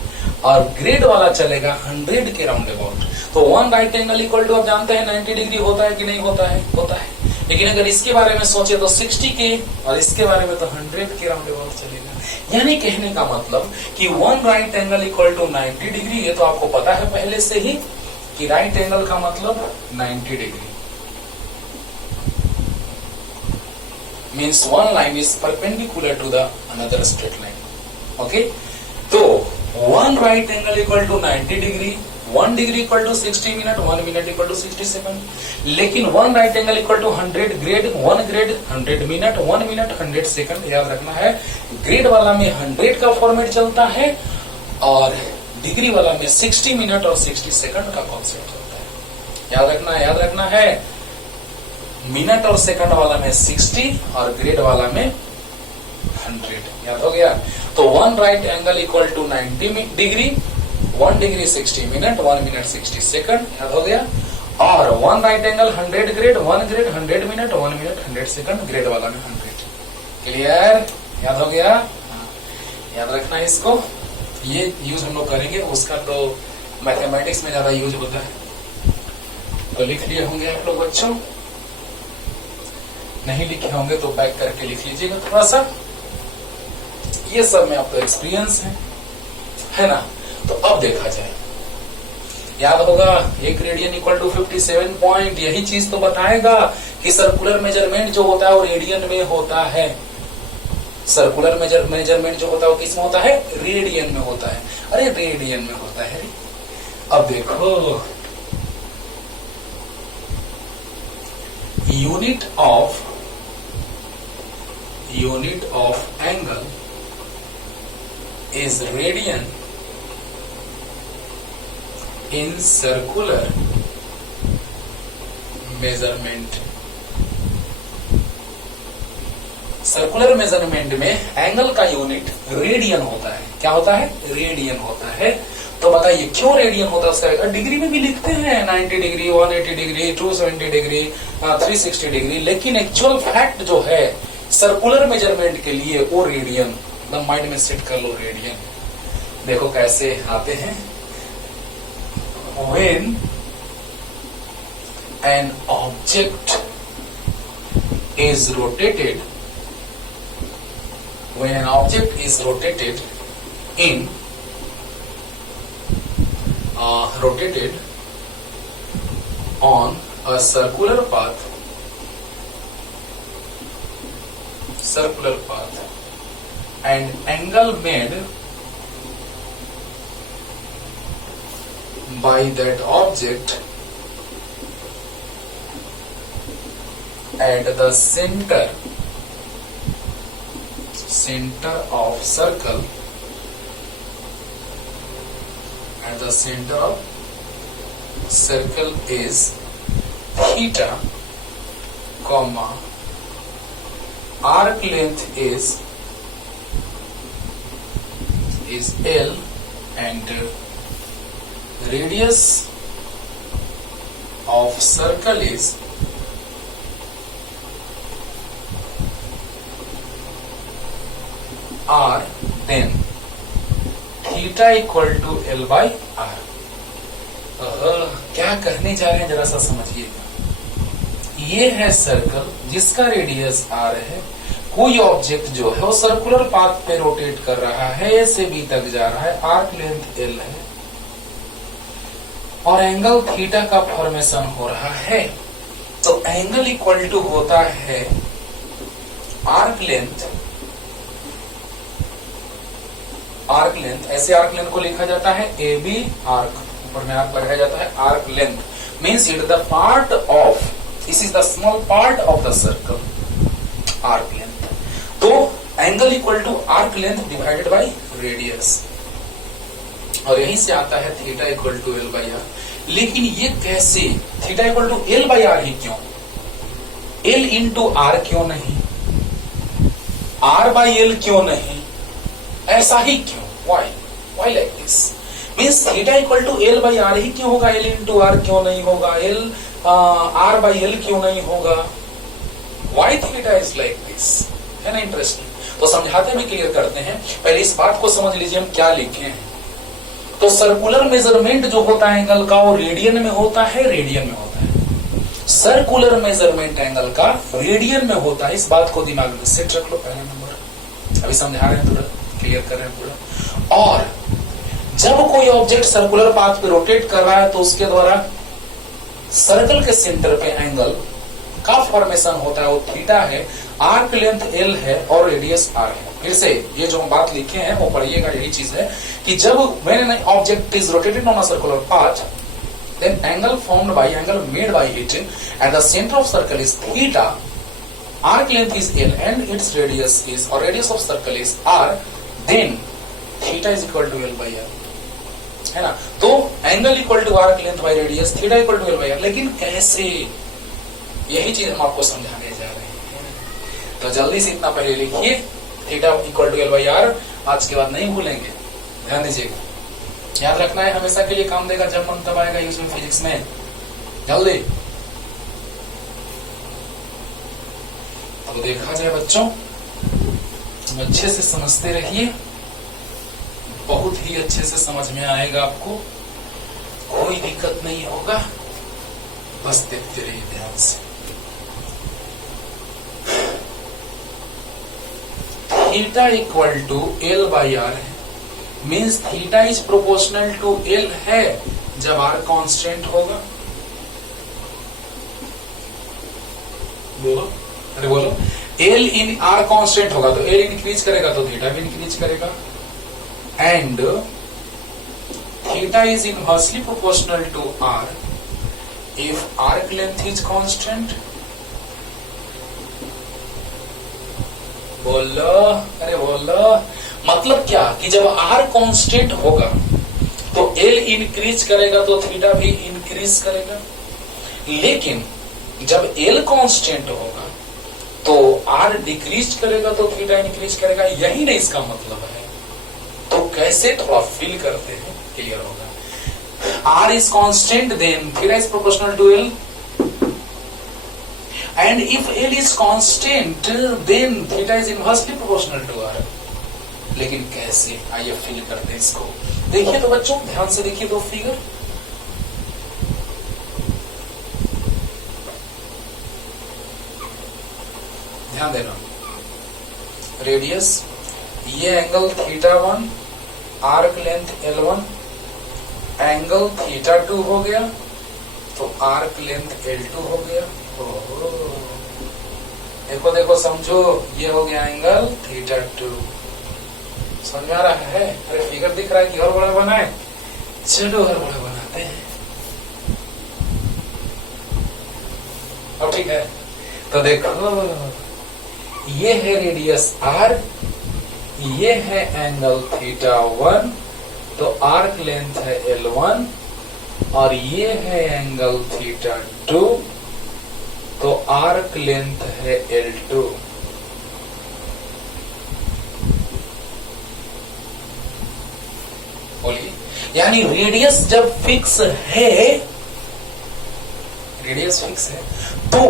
और ग्रेड वाला चलेगा 100 के राउंड अबाउट। तो 1 राइट एंगल इक्वल टू, आप जानते हैं 90 डिग्री होता है कि नहीं होता है? होता है। लेकिन अगर इसके बारे में सोचे तो 60 के, और इसके बारे में तो 100 के राउंड अबाउट चलेगा। यानी कहने का मतलब कि 1 right angle equal to 90 degree, ये तो आपको पता है पहले से ही कि राइट एंगल का मतलब 90 degree means one line is perpendicular to the another straight line. Okay, तो 1 right angle equal to 90 degree, 1 degree equal to 60 minute, 1 minute equal to 60 second। लेकिन 1 right angle equal to 100 grade, 1 grade 100 minute, 1 minute 100 second। याद रखना है, grade वाला में 100 का format चलता है और डिग्री वाला में 60 मिनट और 60 सेकंड का कॉन्सेप्ट चलता है। याद रखना है, मिनट और सेकंड वाला में 60 और ग्रेड वाला में 100। याद हो गया? तो 1 right angle equal to 90 degree, 1 degree 60 minute, 1 minute 60 second. याद हो गया? और 1 right angle 100 grade, 1 grade 100 minute, 1 minute 100 second, grade वाला में 100। क्लियर? याद हो गया? हाँ, याद रखना है इसको। ये यूज हम लोग करेंगे, उसका तो मैथमेटिक्स में ज्यादा यूज होता है। तो लिख लिए होंगे आप लोग बच्चों, नहीं लिखे होंगे तो बैक करके लिख लीजिएगा थोड़ा सा। ये सब में आपको एक्सपीरियंस है ना। तो अब देखा जाए, याद होगा 1 रेडियन इक्वल टू 57 पॉइंट। यही चीज तो बताएगा कि सर्कुलर मेजरमेंट जो होता है वो रेडियन में होता है। सर्कुलर मेजरमेंट जो होता है वो किस में होता है? रेडियन में होता है। अरे रेडियन में होता है। अब देखो, unit of angle is radian in circular measurement. Circular measurement में एंगल का यूनिट रेडियन होता है। क्या होता है? रेडियन होता है। तो बताइए क्यों रेडियन होता है? उसका डिग्री में भी लिखते हैं, 90 डिग्री, 180 डिग्री, 270 डिग्री, 360 डिग्री, लेकिन एक्चुअल फैक्ट जो है सर्कुलर मेजरमेंट के लिए वो रेडियन, एकदम माइंड में सेट कर लो रेडियन। देखो कैसे आते हैं। When an object is rotated, rotated on a circular path, and angle made by that object at the center of circle, is theta, comma, arc length is L, and radius of circle is R, then theta equal to L by R। क्या कहने जा रहे हैं जरा सा समझिएगा। ये है सर्कल जिसका रेडियस R है। कोई ऑब्जेक्ट जो है वो सर्कुलर पाथ पे रोटेट कर रहा है, A से B तक जा रहा है, आर्क लेंथ L है और एंगल थीटा का फॉर्मेशन हो रहा है। तो एंगल इक्वल टू होता है आर्क लेंथ। ऐसे आर्क लेंथ को लिखा जाता है ए बी आर्क, ऊपर में आर्क लगाया जाता है। Arc length means it the part of, this is the small part of the circle, arc length. तो angle equal to arc length divided by radius, और यहीं से आता है theta equal to L by R. लेकिन ये कैसे? Theta equal to L by R ही क्यों? एल इंटू आर क्यों नहीं? आर बाई एल क्यों नहीं? ऐसा ही क्यों? Why like this? Means theta equal to L by R ही क्यों होगा? एल इंटू आर क्यों नहीं होगा? एल आर बाई एल क्यों नहीं होगा? Why theta is like this? है ना इंटरेस्टिंग। तो समझाते में क्लियर करते हैं। पहले इस बात को समझ लीजिए हम क्या लिखे हैं। तो सर्कुलर मेजरमेंट जो होता है एंगल का वो रेडियन में होता है, रेडियन में होता है। सर्कुलर मेजरमेंट एंगल का रेडियन में होता है। इस बात को दिमाग में सेट रख लो। पहला नंबर अभी समझा रहे हैं, थोड़ा क्लियर कर रहे हैं पूरा। और जब कोई ऑब्जेक्ट सर्कुलर पाथ पे रोटेट कर रहा है तो उसके द्वारा सर्कल के सेंटर पे एंगल का फॉर्मेशन होता है, वो थीटा है, आर्क लेंथ एल है और रेडियस आर है। फिर से ये जो हम बात लिखे हैं वो पढ़िएगा। यही चीज है कि जब when an object is rotated on a circular path, then angle made by it at the center of circle is theta, arc length is L and its radius of circle is R, then theta is equal to L by R, है ना। तो angle equal to arc length by radius, theta equal to L by R। लेकिन कैसे? यही चीज हम आपको समझाने जा रहे हैं। तो जल्दी से इतना पहले लिखिए, theta equal to L by R। आज के बाद नहीं भूलेंगे, ध्यान दीजिएगा, याद रखना है, हमेशा के लिए काम देगा। जब मन तब आएगा यूज में फिजिक्स में। जल्दी अब देखा जाए बच्चों, अच्छे से समझते रहिए, बहुत ही अच्छे से समझ में आएगा आपको, कोई दिक्कत नहीं होगा, बस देखते रहिए ध्यान से। Theta equal to L by R है, means theta is proportional to L है जब आर कांस्टेंट होगा। बोलो, अरे बोलो, एल इन आर कांस्टेंट होगा तो एल इंक्रीज करेगा तो थीटा भी इंक्रीज करेगा, and theta is inversely proportional to R if arc length is constant. बोलो, अरे बोलो, मतलब क्या कि जब आर कांस्टेंट होगा तो एल इंक्रीज करेगा तो थीटा भी इंक्रीज करेगा, लेकिन जब एल कांस्टेंट होगा तो आर डिक्रीज करेगा तो थीटा इंक्रीज करेगा। यही नहीं इसका मतलब है। तो कैसे, थोड़ा फील करते हैं, क्लियर होगा। R is constant then theta is proportional to L, and if L is constant then theta is inversely proportional to R। लेकिन कैसे, आइए फील करते हैं इसको। देखिए तो बच्चों, ध्यान से देखिए दो फिगर, ध्यान देना। रेडियस, ये angle theta 1, arc length L1, angle theta 2 हो गया तो आर्क लेंथ L2 हो गया। देखो देखो समझो, ये हो गया एंगल थीटा 2, समझ में आ रहा है? अरे फिगर दिख रहा है कि और बड़ा बनाए? चलो और बड़ा बनाते हैं। अब ठीक है, तो देखो ये है रेडियस r, ये है एंगल थीटा 1, तो आर्क लेंथ है L1, और ये है एंगल थीटा 2, तो आर्क लेंथ है L2। बोलिए, यानी रेडियस जब फिक्स है, रेडियस फिक्स है, तो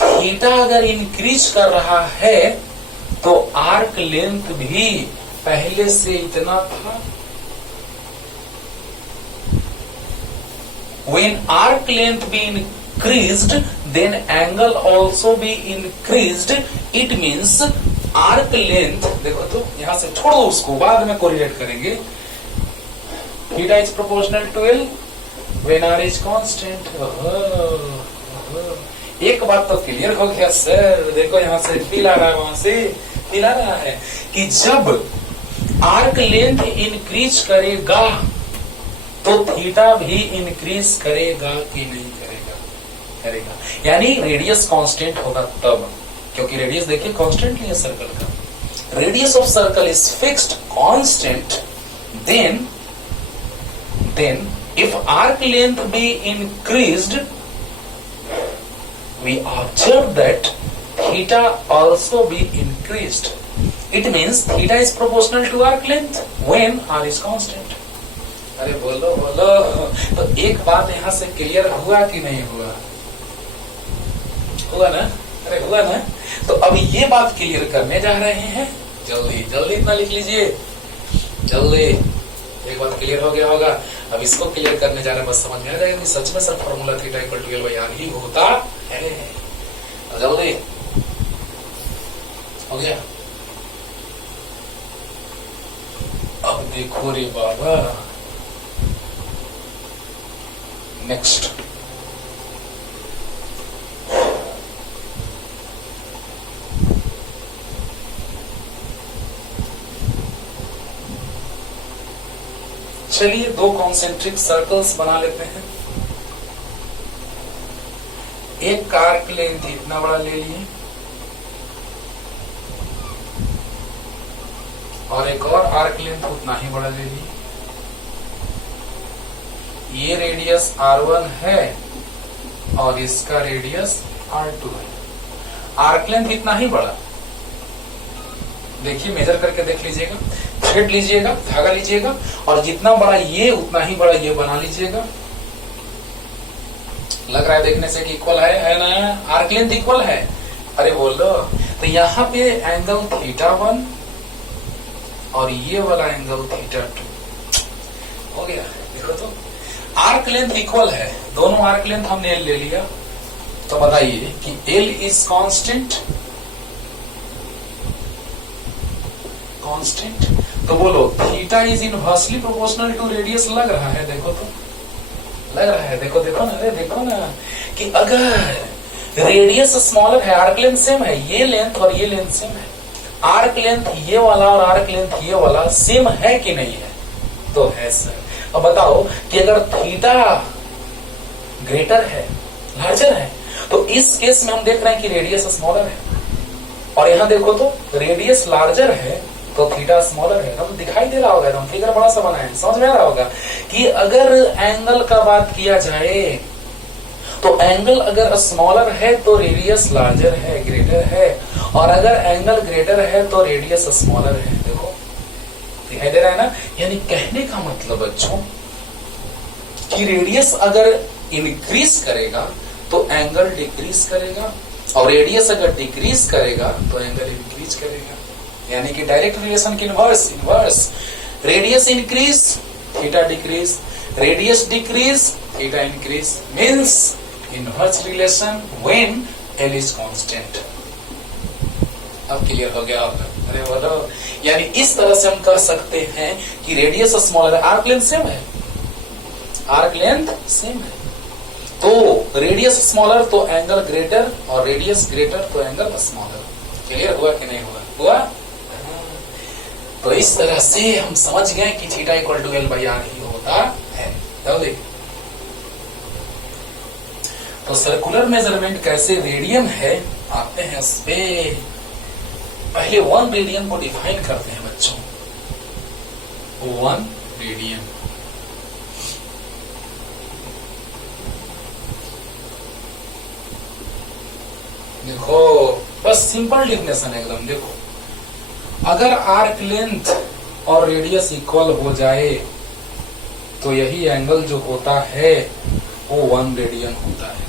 थीटा अगर इंक्रीज कर रहा है तो आर्क लेंथ भी पहले से इतना था। When arc length be increased, then angle also be increased. It means arc length, देखो तो यहां से छोड़ो उसको, बाद में कोरिलेट करेंगे। Theta is proportional to L when R is constant। एक बात तो क्लियर हो गया सर, देखो यहां से फील आ रहा है, वहां से फील आ रहा है कि जब आर्क लेंथ इंक्रीज करेगा तो थीटा भी इंक्रीज करेगा कि नहीं करेगा? करेगा। यानी रेडियस कांस्टेंट होगा तब, क्योंकि रेडियस देखिए कांस्टेंट नहीं है सर्कल का। Radius of circle is fixed constant, then if arc length be increased, we observe that theta also be increased. It means theta is proportional to arc length when r is constant। अरे बोलो बोलो, तो एक बात यहां से clear हुआ कि नहीं हुआ? हुआ ना? अरे हुआ ना? तो अब ये बात क्लियर करने जा रहे हैं, जल्दी जल्दी इतना लिख लीजिए, जल्दी। एक बात क्लियर हो गया होगा, अब इसको क्लियर करने जा रहे हैं, बस समझ में आ जाएगा कि सच में sir formula theta equal to L by R ही होता है। जल्दी हो गया। अब देखो रे बाबा, नेक्स्ट चलिए दो कॉन्सेंट्रिक सर्कल्स बना लेते हैं। एक का आर्क लेंथ इतना बड़ा ले लिए और एक और आर्क लेंथ उतना ही बड़ा ले लिए। ये रेडियस R1 है और इसका रेडियस R2 है। आर्क लेंथ इतना ही बड़ा, देखिए मेजर करके देख लीजिएगा, थ्रेड लीजिएगा, धागा लीजिएगा और जितना बड़ा ये उतना ही बड़ा ये बना लीजिएगा। लग रहा है देखने से कि इक्वल है ना? आर्क लेंथ इक्वल है। अरे बोलो, तो यहाँ पे एंगल थीटा 1 और ये वाला एंगल थीटा 2 हो गया। देखो तो आर्क लेंथ इक्वल है, दोनों आर्क लेंथ हमने ले लिया। तो बताइए कि L इज कांस्टेंट, कांस्टेंट, तो बोलो theta is inversely proportional to radius. लग रहा है, देखो तो लग रहा है, देखो देखो ना, अरे देखो ना कि अगर रेडियस स्मॉलर है, आर्क लेंथ सेम है, ये लेंथ और ये लेंथ सेम है, आर्क लेंथ ये वाला और आर्क लेंथ ये वाला सेम है कि नहीं है? तो है सर। अब बताओ कि अगर थीटा ग्रेटर है, लार्जर है, तो इस केस में हम देख रहे हैं कि रेडियस स्मॉलर है, और यहां देखो तो रेडियस लार्जर है तो थीटा स्मॉलर है। तो दिखाई दे रहा होगा, एकदम फिगर बड़ा सा बना है, समझ में आ रहा होगा कि अगर एंगल का बात किया जाए तो एंगल अगर स्मॉलर है तो रेडियस लार्जर है, ग्रेटर है, और अगर एंगल ग्रेटर है तो रेडियस स्मॉलर है। देखो दिखाई दे रहा है ना। यानी कहने का मतलब बच्चों कि रेडियस अगर इंक्रीज करेगा तो एंगल डिक्रीज करेगा, और रेडियस अगर डिक्रीज करेगा तो एंगल इंक्रीज करेगा। यानी कि डायरेक्ट रिलेशन के inverse, inverse radius increase theta decrease, radius decrease theta increase, means inverse relation when L is constant. अब क्लियर हो गया आपका? अरे बोलो, यानी इस तरह से हम कर सकते हैं कि रेडियस स्मॉलर है, आर्क लेंथ सेम है, आर्क लेंथ सेम है, तो रेडियस स्मॉलर तो एंगल ग्रेटर, और रेडियस ग्रेटर तो एंगल स्मॉलर। क्लियर हुआ कि नहीं हुआ? हुआ। तो इस तरह से हम समझ गए कि theta equal to L by R ही होता है। तो सर्कुलर मेजरमेंट कैसे रेडियन है, आते हैं इस पे। पहले 1 रेडियन को डिफाइन करते हैं बच्चों। 1 रेडियन, देखो बस सिंपल डिफिनेशन है एकदम। देखो अगर आर्क लेंथ और रेडियस इक्वल हो जाए तो यही एंगल जो होता है वो 1 रेडियन होता है।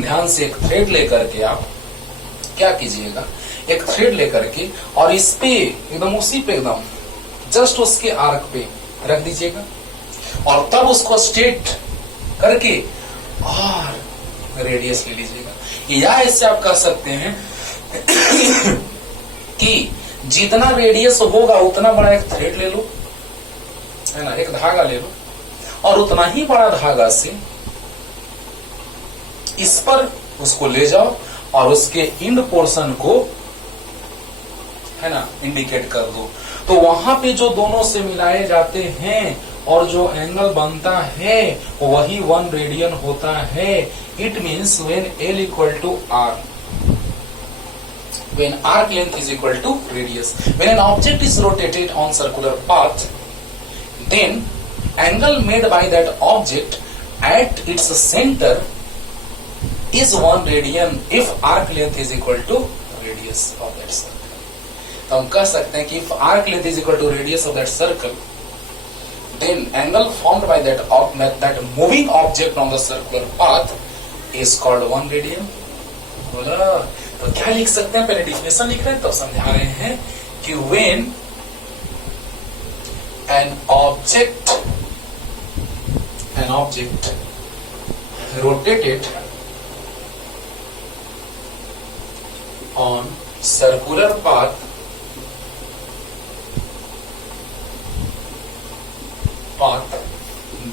ध्यान से एक थ्रेड लेकर के आप क्या कीजिएगा, एक थ्रेड लेकर के और इस पे एकदम उसी पे एकदम जस्ट उसके आर्क पे रख दीजिएगा, और तब उसको स्ट्रेट करके और रेडियस ले लीजिएगा। या इससे आप कह सकते हैं कि जितना रेडियस होगा उतना बड़ा एक थ्रेड ले लो, है ना, एक धागा ले लो, और उतना ही बड़ा धागा से इस पर उसको ले जाओ और उसके इंड पोर्शन को, है ना, इंडिकेट कर दो। तो वहां पे जो दोनों से मिलाए जाते हैं और जो एंगल बनता है वही 1 रेडियन होता है। It means when L equal to R, when arc length is equal to radius, when an object is rotated on circular path, then angle made by that object at its center is 1 radian if arc length is equal to radius of that circle. तो हम कह सकते हैं कि if arc length is equal to radius of that circle, then angle formed by that moving object on the circular path is called 1 radian. बोला तो क्या लिख सकते हैं, पहले डिफिनेशन लिख रहे हैं तो समझा रहे हैं कि when an object rotated on circular path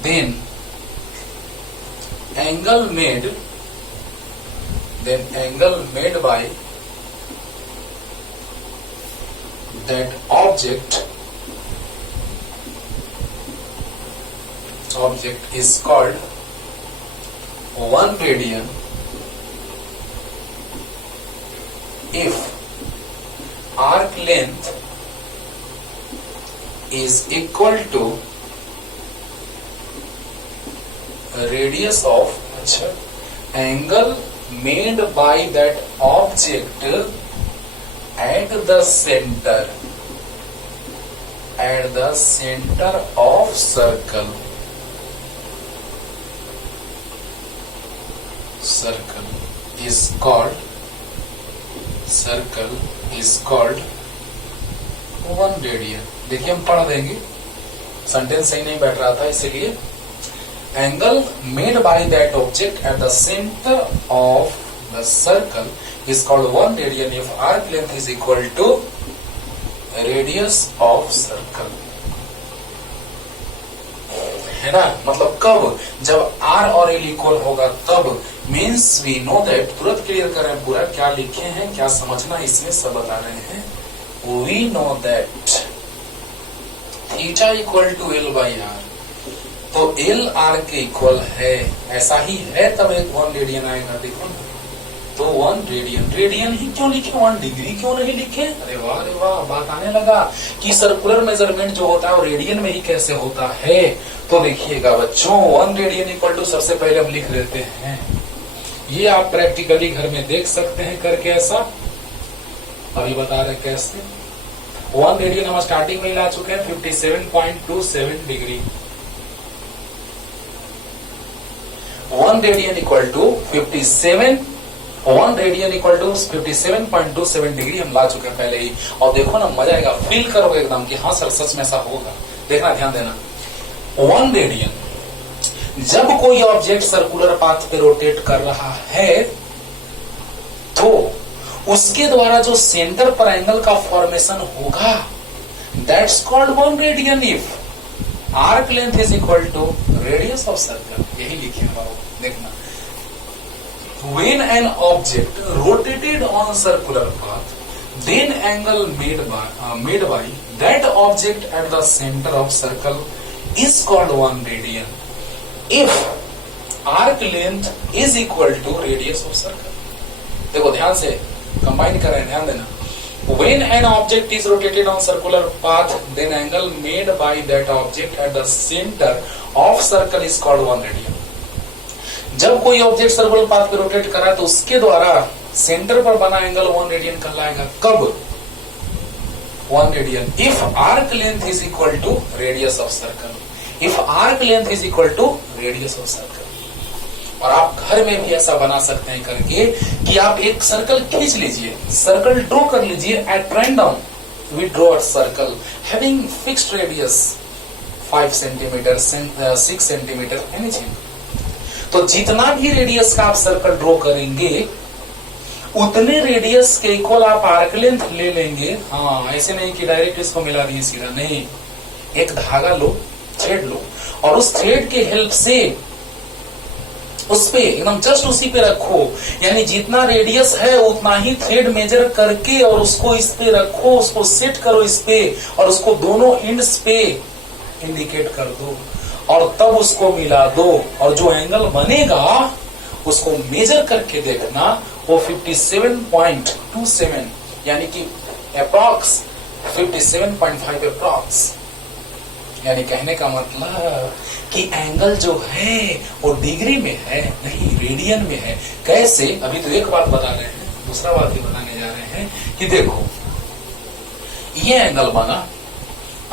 then angle made by that object is called 1 radian if arc length is equal to radius of angle made by that object at the center of circle is called 1 radian. देखिए हम पढ़ देंगे, sentence सही नहीं बैठ रहा था इसीलिए। Angle made by that object at the centre of the circle is called 1 radian if arc length is equal to radius of circle. है ना, मतलब कब, जब R और L इक्वल होगा तब। मीन्स वी नो दैट, तुरंत क्लियर करें पूरा क्या लिखे हैं, क्या समझना इसमें सब बता रहे हैं। We know that theta equal to L by R, तो L R के इक्वल है, ऐसा ही है तब एक 1 रेडियन आएगा। देखो ना, तो 1 रेडियन, रेडियन ही क्यों लिखे, 1 डिग्री क्यों नहीं लिखे? अरे वाह, बात आने लगा कि सर्कुलर मेजरमेंट जो होता है वो रेडियन में ही कैसे होता है। तो देखिएगा बच्चों, 1 रेडियन इक्वल टू सबसे पहले हम लिख देते हैं, ये आप प्रैक्टिकली घर में देख सकते हैं करके, ऐसा अभी बता रहे कैसे। 1 रेडियन हम स्टार्टिंग में ला चुके हैं 57.27 degree. 1 radian equal to 1 radian equal to 57.27 degree हम ला चुके हैं पहले ही। और देखो ना, मजा आएगा, फील करोगे एकदम कि हाँ सर सच में ऐसा होगा। देखना, ध्यान देना, 1 रेडियन जब कोई ऑब्जेक्ट सर्कुलर पाथ पे रोटेट कर रहा है तो उसके द्वारा जो सेंटर पर एंगल का फॉर्मेशन होगा that's called 1 radian if arc length is equal to radius of circle. यही लिखे हुआ, देखना, when an object rotated on circular path then angle made by that object at the center of circle is called 1 radian if arc length is equal to radius of circle। देखो ध्यान से combine करें, ध्यान देना, when an object is rotated on circular path then angle made by that object at the center of circle is called 1 radian। जब कोई object circular path पे rotate कर रहा है तो उसके द्वारा सेंटर पर बना एंगल 1 रेडियन कहलाएगा। कब? 1 radian if arc length is equal to radius of circle. If arc length is equal to radius of circle. और आप घर में भी ऐसा बना सकते हैं करके कि आप एक सर्कल खींच लीजिए, सर्कल ड्रॉ कर लीजिए at random. We draw a circle having fixed radius 5 centimetre, 6 centimetre, anything. तो जितना भी रेडियस का आप सर्कल ड्रॉ करेंगे उतने रेडियस के इक्वल आप आर्क लेंथ ले लेंगे। हाँ, ऐसे नहीं कि डायरेक्ट इसको मिला दिए सीधा, नहीं, एक धागा लो, थ्रेड लो और उस थ्रेड के हेल्प से उस पे एकदम जस्ट उसी पे रखो, यानी जितना रेडियस है उतना ही थ्रेड मेजर करके और उसको इस पे रखो, उसको सेट करो इस पे और उसको दोनों एंड्स पे इंडिकेट कर दो और तब उसको मिला दो और जो एंगल बनेगा उसको मेजर करके देखना, वो 57.27 यानी कि अप्रॉक्स 57.5 अप्रॉक्स, यानी कहने का मतलब कि एंगल जो है वो डिग्री में है, नहीं रेडियन में है। कैसे? अभी तो एक बात बता रहे हैं, दूसरा बात भी बताने जा रहे हैं कि देखो ये एंगल बना,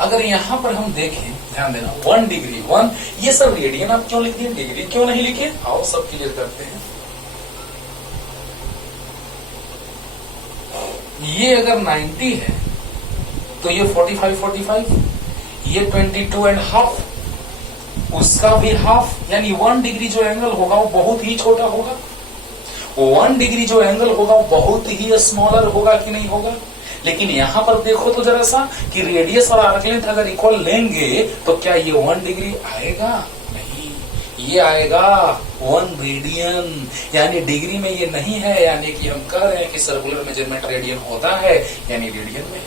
अगर यहां पर हम देखें, ध्यान देना, 1 डिग्री 1, ये सब रेडियन आप क्यों लिख दिए, डिग्री क्यों नहीं लिखे? आओ सब क्लियर करते हैं। ये अगर 90 है तो ये 45, ये 22.5, उसका भी हाफ, यानी 1 डिग्री जो एंगल होगा वो बहुत ही छोटा होगा। 1 डिग्री जो एंगल होगा वो बहुत ही स्मॉलर होगा कि नहीं होगा? लेकिन यहां पर देखो तो जरा सा कि रेडियस और आर्क लेंथ अगर इक्वल लेंगे तो क्या ये 1 डिग्री आएगा? नहीं, ये आएगा 1 रेडियन, यानी डिग्री में ये नहीं है, यानी कि हम कह रहे हैं कि सर्कुलर मेजरमेंट रेडियन होता है, यानी रेडियन में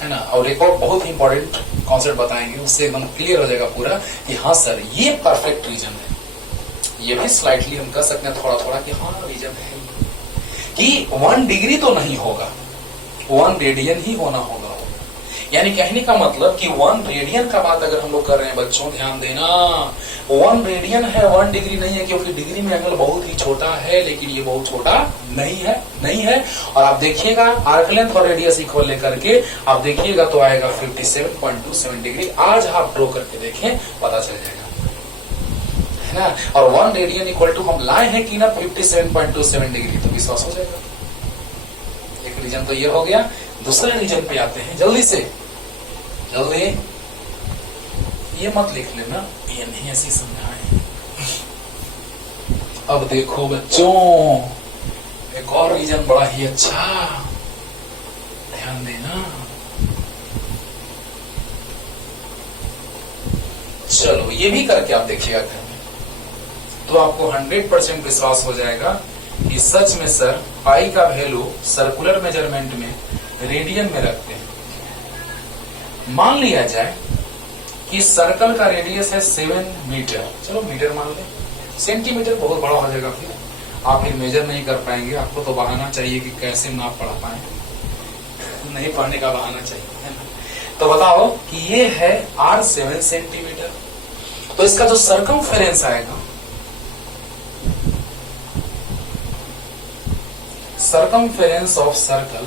है ना। और एक और बहुत ही इंपॉर्टेंट कॉन्सेप्ट बताएंगे, उससे एकदम क्लियर हो जाएगा पूरा कि हाँ सर ये परफेक्ट रीजन है। ये भी स्लाइटली हम कह सकते हैं थोड़ा थोड़ा कि हाँ रीजन है कि 1 डिग्री तो नहीं होगा, 1 रेडियन ही होना होगा। यानी कहने का मतलब कि 1 रेडियन का बात अगर हम लोग कर रहे हैं बच्चों, ध्यान देना, 1 रेडियन है, 1 डिग्री नहीं है, क्योंकि डिग्री में एंगल बहुत ही छोटा है, लेकिन ये बहुत छोटा नहीं है। और आप देखिएगा आर्क लेंथ और रेडियस इक्वल लेकर के आप देखिएगा तो आएगा 57.27 डिग्री। आज आप ड्रॉ करके देखें, पता चल जाएगा, है ना। और 1 रेडियन इक्वल टू हम लाए हैं कि ना 57.27 डिग्री, तो विश्वास हो जाएगा। एक रीजन तो ये हो गया। दूसरे रीजन पे आते हैं, जल्दी से जल्दी। ये मत लिख लेना, ये नहीं ऐसी समझाएं। अब देखो बच्चों, एक और रीजन बड़ा ही अच्छा, ध्यान देना। चलो ये भी करके आप देखिएगा घर में, तो आपको 100% विश्वास हो जाएगा कि सच में सर पाई का वैल्यू सर्कुलर मेजरमेंट में रेडियन में रखते हैं। मान लिया जाए कि सर्कल का रेडियस है 7 मीटर, चलो मीटर मान लें, सेंटीमीटर बहुत बड़ा हो जाएगा, फिर आप फिर मेजर नहीं कर पाएंगे। आपको तो बहाना चाहिए कि कैसे नाप पढ़ा पाए, नहीं पढ़ने का बहाना चाहिए, है ना। तो बताओ कि ये है R 7 सेंटीमीटर, तो इसका जो सर्कमफेरेंस आएगा, circumference of circle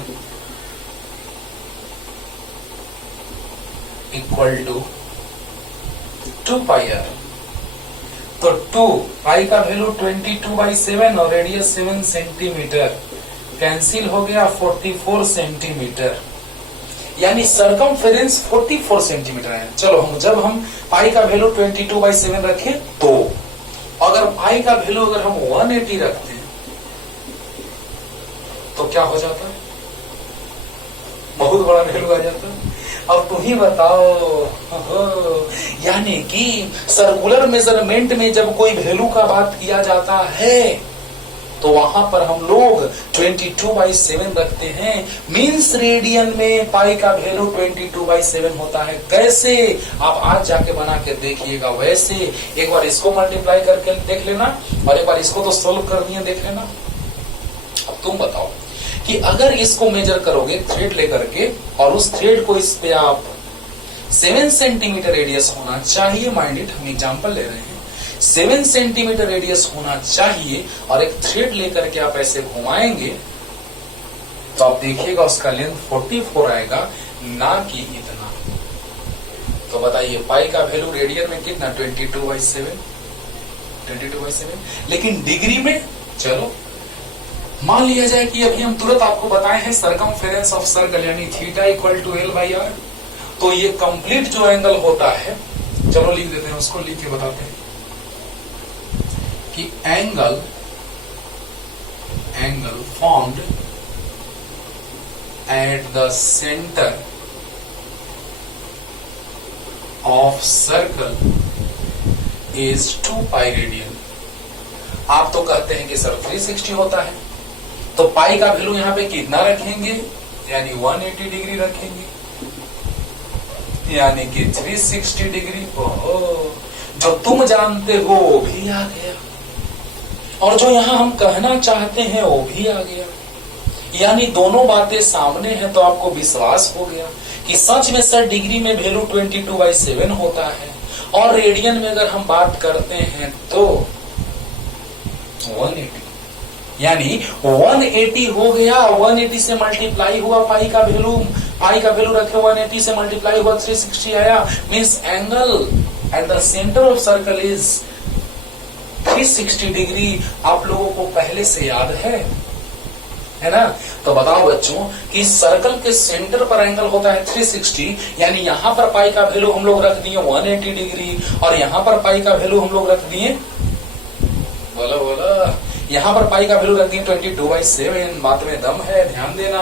equal to 2 pi R. तो 2 पाई का वैल्यू 22/7 और रेडियस 7 सेंटीमीटर, कैंसिल हो गया 44 सेंटीमीटर, यानी सर्कमफेरेंस 44 सेंटीमीटर है। चलो जब हम पाई का वैल्यू 22/7 रखें, तो अगर पाई का वैल्यू अगर हम 180 रखते हैं तो क्या हो जाता है, बहुत बड़ा वैल्यू आ जाता है। अब तुम ही बताओ, यानी कि सर्कुलर मेजरमेंट में जब कोई वैल्यू का बात किया जाता है तो वहां पर हम लोग 22/7 रखते हैं। मींस रेडियन में पाई का वैल्यू 22/7 होता है। कैसे, आप आज जाके बना के देखिएगा। वैसे एक बार इसको मल्टीप्लाई करके देख लेना और एक बार इसको तो सोल्व कर दिए देख लेना। अब तुम बताओ कि अगर इसको मेजर करोगे थ्रेड लेकर के और उस थ्रेड को इस पे आप 7 सेंटीमीटर रेडियस होना चाहिए, माइंड इट, हम एग्जांपल ले रहे हैं, 7 सेंटीमीटर रेडियस होना चाहिए और एक थ्रेड लेकर के आप ऐसे घुमाएंगे तो आप देखिएगा उसका लेंथ 44 आएगा, ना कि इतना। तो बताइए पाई का वैल्यू रेडियन में कितना, 22/7, 22/7, लेकिन डिग्री में, चलो मान लिया जाए कि अभी हम तुरंत आपको बताए हैं सर्कमफेरेंस ऑफ सर्कल यानी थीटा इक्वल टू L/R, तो ये कंप्लीट जो एंगल होता है, चलो लिख देते हैं, उसको लिख के बताते हैं कि angle formed at the centre of circle is 2 pi radian. आप तो कहते हैं कि सर 360 होता है, तो पाई का वैल्यू यहां पे कितना रखेंगे, यानी 180 डिग्री रखेंगे, यानी कि 360 डिग्री। ओहो, जो तुम जानते हो वो भी आ गया और जो यहां हम कहना चाहते हैं वो भी आ गया, यानी दोनों बातें सामने हैं। तो आपको विश्वास हो गया कि सच में सर डिग्री में वैल्यू 22/7 होता है और रेडियन में अगर हम बात करते हैं तो 180, यानी 180 हो गया। 180 से मल्टीप्लाई हुआ पाई का वैल्यू रखे 180 से मल्टीप्लाई हुआ 360 आया। Means angle eight the centre of circle is 360 degree. आप लोगों को पहले से याद है ना। तो बताओ बच्चों कि सर्कल के सेंटर पर एंगल होता है 360, यानी यहां पर पाई का वैल्यू हम लोग रख दिए 180 डिग्री और यहां पर पाई का वैल्यू हम लोग रख दिए, बोला यहां पर पाई का वैल्यू रख दिए 22/7। बात में दम है, ध्यान देना।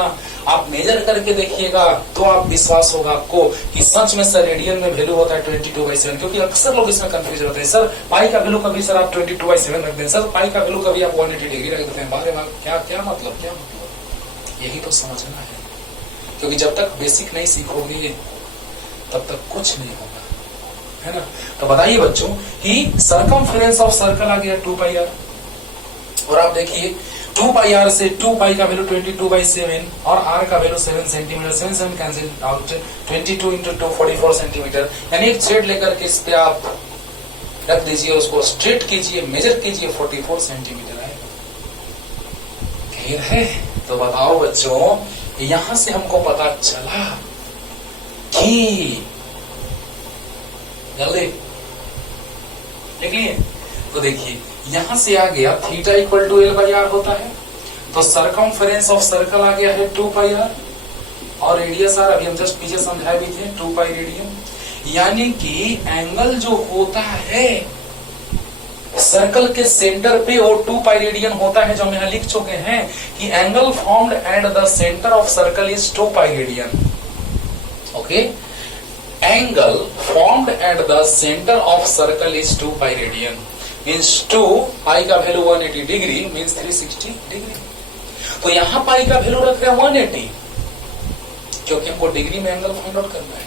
आप मेजर करके देखिएगा तो आप विश्वास होगा आपको कि सच में सर रेडियन में वैल्यू होता है 22/7, क्योंकि अक्सर लोग इसमें कंफ्यूज होते हैं। सर पाई का वैल्यू कभी सर आप 22/7 रख दें, सर पाई का वैल्यू कभी आप 180 डिग्री रख देते हैं। बारे बार क्या मतलब, यही तो समझना है, क्योंकि जब तक बेसिक नहीं सीखोगे तब तक कुछ नहीं होगा, है ना। तो बताइए बच्चों कि सर्कमफेरेंस ऑफ सर्कल आ गया 2 पाई आर, और आप देखिए 2 पाई आर से 2 पाई का वैल्यू 22/7 और आर का value 7 centimetre, 7 cancel out, 22 into 2 44 centimetre. यानी एक थ्रेड लेकर के इस पे आप रख दीजिए, उसको स्ट्रेट कीजिए, मेजर कीजिए, 44 सेंटीमीटर आएगा। क्लियर है। तो बताओ बच्चों, यहां से हमको पता चला कि, जल्दी देखिए, तो देखिए यहां से आ गया थीटा इक्वल टू L/R होता है, तो सर्कमफेरेंस ऑफ सर्कल आ गया है 2 पाई आर, और रेडियस आर अभी हम जस्ट पीछे समझाए भी थे 2 पाई रेडियन। यानी कि एंगल जो होता है सर्कल के सेंटर पे वो 2 पाई रेडियन होता है, जो हम यहाँ लिख चुके हैं कि angle formed at the centre of circle is 2 pi radian. Okay, angle formed at the centre of circle is 2 pi radian means 2 पाई का वैल्यू 180 डिग्री मीन्स 360 डिग्री। तो यहां पाई का वैल्यू रख रहे हैं 180 क्योंकि हमको डिग्री में एंगल फाइंड आउट करना है,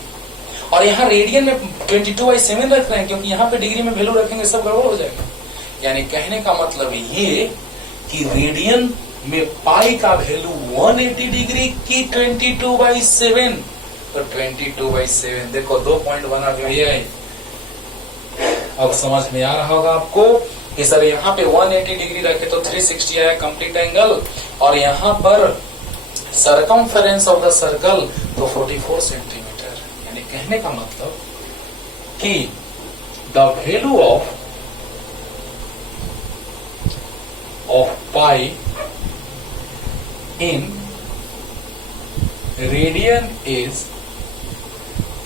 और यहाँ रेडियन में 22/7 रख रहे हैं क्योंकि यहाँ पे डिग्री में वैल्यू रखेंगे सब गड़बड़ हो जाएगा। यानी कहने का मतलब ये कि रेडियन में पाई का वैल्यू 180 डिग्री की 22/7, तो 22/7 देखो 2 पॉइंट बना दिया है। अब समझ में आ रहा होगा आपको कि सर यहाँ पे 180 डिग्री रखे तो 360 आया कंप्लीट एंगल, और यहाँ पर सरकमफेरेंस ऑफ द सर्कल तो 44 सेंटीमीटर। यानी कहने का मतलब कि the value of pi in radian is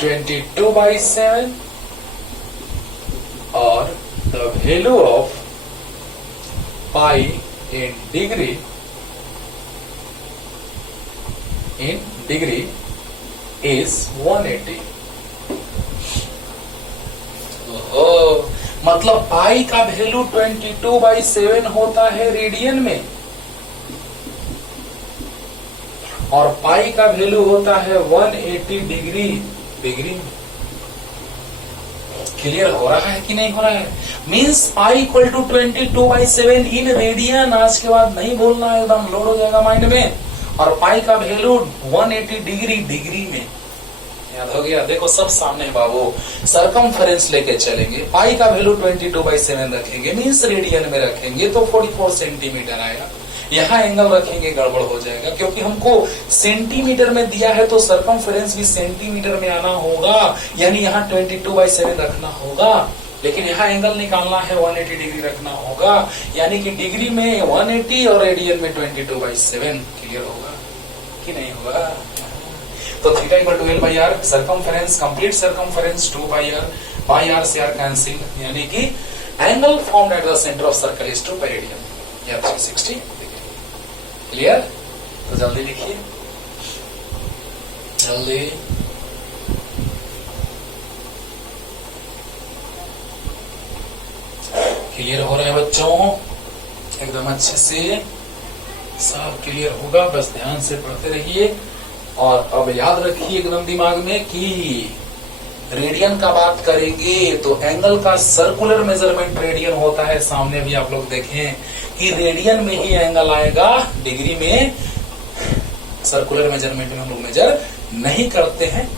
22/7 और the value of pi in degree is 180। मतलब पाई का वैल्यू 22/7 होता है रेडियन में, और पाई का वैल्यू होता है 180 डिग्री में। क्लियर हो रहा है कि नहीं हो रहा है? Means pi equal to 22/7 in radian. आज के बाद नहीं बोलना है, एकदम लोड हो जाएगा माइंड में। और पाई का वैल्यू 180 डिग्री में। याद हो गया? देखो सब सामने है बाबू। सरकमफेरेंस लेके चलेंगे, पाई का वैल्यू 22/7 रखेंगे मीन्स रेडियन में रखेंगे तो 44 सेंटीमीटर आएगा। यहाँ एंगल रखेंगे गड़बड़ हो जाएगा क्योंकि हमको सेंटीमीटर में दिया है तो सरकमफेरेंस भी सेंटीमीटर में आना होगा, यानी यहाँ 22/7 रखना होगा। लेकिन यहाँ एंगल निकालना है 180 डिग्री रखना होगा, यानी कि डिग्री में 180 और रेडियन में 22/7। क्लियर होगा कि नहीं होगा? तो theta equal to L/R, circumference complete circumference 2πr, pi R से आर कैंसिल, यानी कि angle formed at the centre of circle is 2 pi radian या 360 डिग्री। क्लियर? तो जल्दी लिखिए, जल्दी। क्लियर हो रहा है बच्चों? एकदम अच्छे से सब क्लियर होगा, बस ध्यान से पढ़ते रहिए। और अब याद रखिए एकदम दिमाग में कि रेडियन का बात करेंगे तो एंगल का सर्कुलर मेजरमेंट रेडियन होता है। सामने भी आप लोग देखें कि रेडियन में ही एंगल आएगा, डिग्री में सर्कुलर मेजरमेंट में हम लोग मेजर नहीं करते हैं।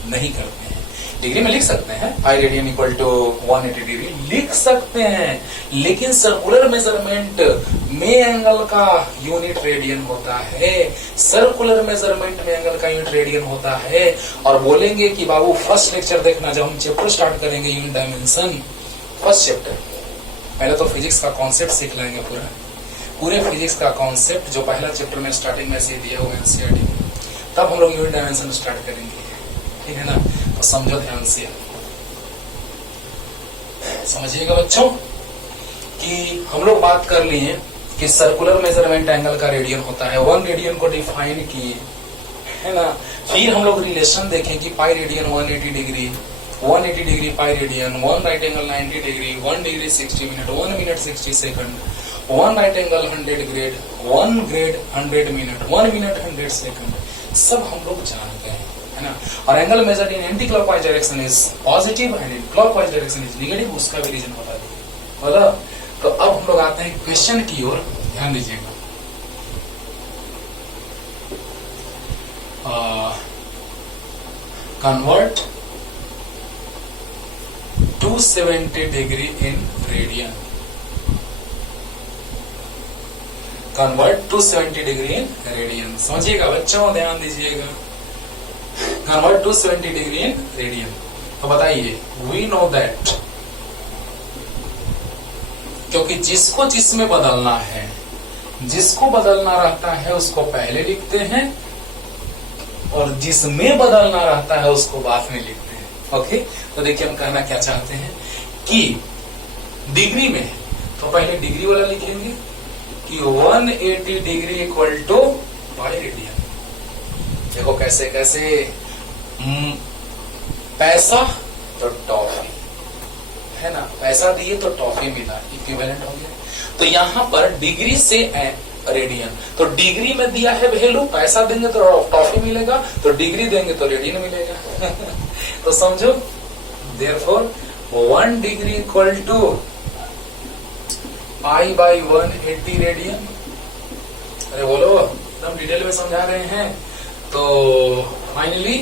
डिग्री में लिख सकते हैं pi radian equal to 180 degree लिख सकते हैं, लेकिन सर्कुलर मेजरमेंट में एंगल का यूनिट रेडियन होता है। सर्कुलर मेजरमेंट में एंगल का यूनिट रेडियन होता है। और बोलेंगे कि बाबू फर्स्ट लेक्चर देखना, जब हम चैप्टर स्टार्ट करेंगे यूनिट डायमेंशन, फर्स्ट चैप्टर, पहले तो फिजिक्स का कॉन्सेप्ट सीख लेंगे, पूरे फिजिक्स का कॉन्सेप्ट जो पहला चैप्टर में स्टार्टिंग में से दिया हुआ एनसीईआरटी, तब हम लोग यूनिट डायमेंशन स्टार्ट करेंगे। ठीक है ना? तो समझो ध्यान से, समझिएगा बच्चों कि हम लोग बात कर लिए कि सर्कुलर मेजरमेंट एंगल का रेडियन होता है। 1 रेडियन को डिफाइन किए, है ना? फिर हम लोग रिलेशन देखें कि pi radian 180 degree, 180 degree pi radian, 1 right angle 90 degree, 1 degree 60 minute, 1 minute 60 second, 1 right angle 100 grade, 1 grade 100 minute, 1 minute 100 second, सब हम लोग जानते हैं, है ना? और angle measured in anti clockwise direction is positive and in clockwise direction is negative, उसका भी रीजन बता दिए। बोला? तो अब हम लोग आते हैं क्वेश्चन की ओर, ध्यान दीजिएगा। Convert 270 degree in radian, convert 270 degree in radian. समझिएगा बच्चों, ध्यान दीजिएगा। Convert 270 degree in radian. तो बताइए, वी नो दैट, क्योंकि जिसको जिसमें बदलना है, जिसको बदलना रहता है उसको पहले लिखते हैं और जिसमें बदलना रहता है उसको बाद में लिखते हैं। ओके, तो देखिए हम कहना क्या चाहते हैं कि डिग्री में तो पहले डिग्री वाला लिखेंगे कि 180 degree equal to pi radian. देखो कैसे कैसे, पैसा तो टॉफी है ना, पैसा दिए तो टॉफी मिला, इक्विवेलेंट हो गया। तो यहाँ पर डिग्री से रेडियन, तो डिग्री में दिया है वैल्यू, पैसा देंगे तो टॉफी मिलेगा, तो डिग्री देंगे तो रेडियन मिलेगा। तो समझो, therefore 1 degree equal to pi by 180 radian. अरे बोलो, एकदम डिटेल में समझा रहे हैं। तो finally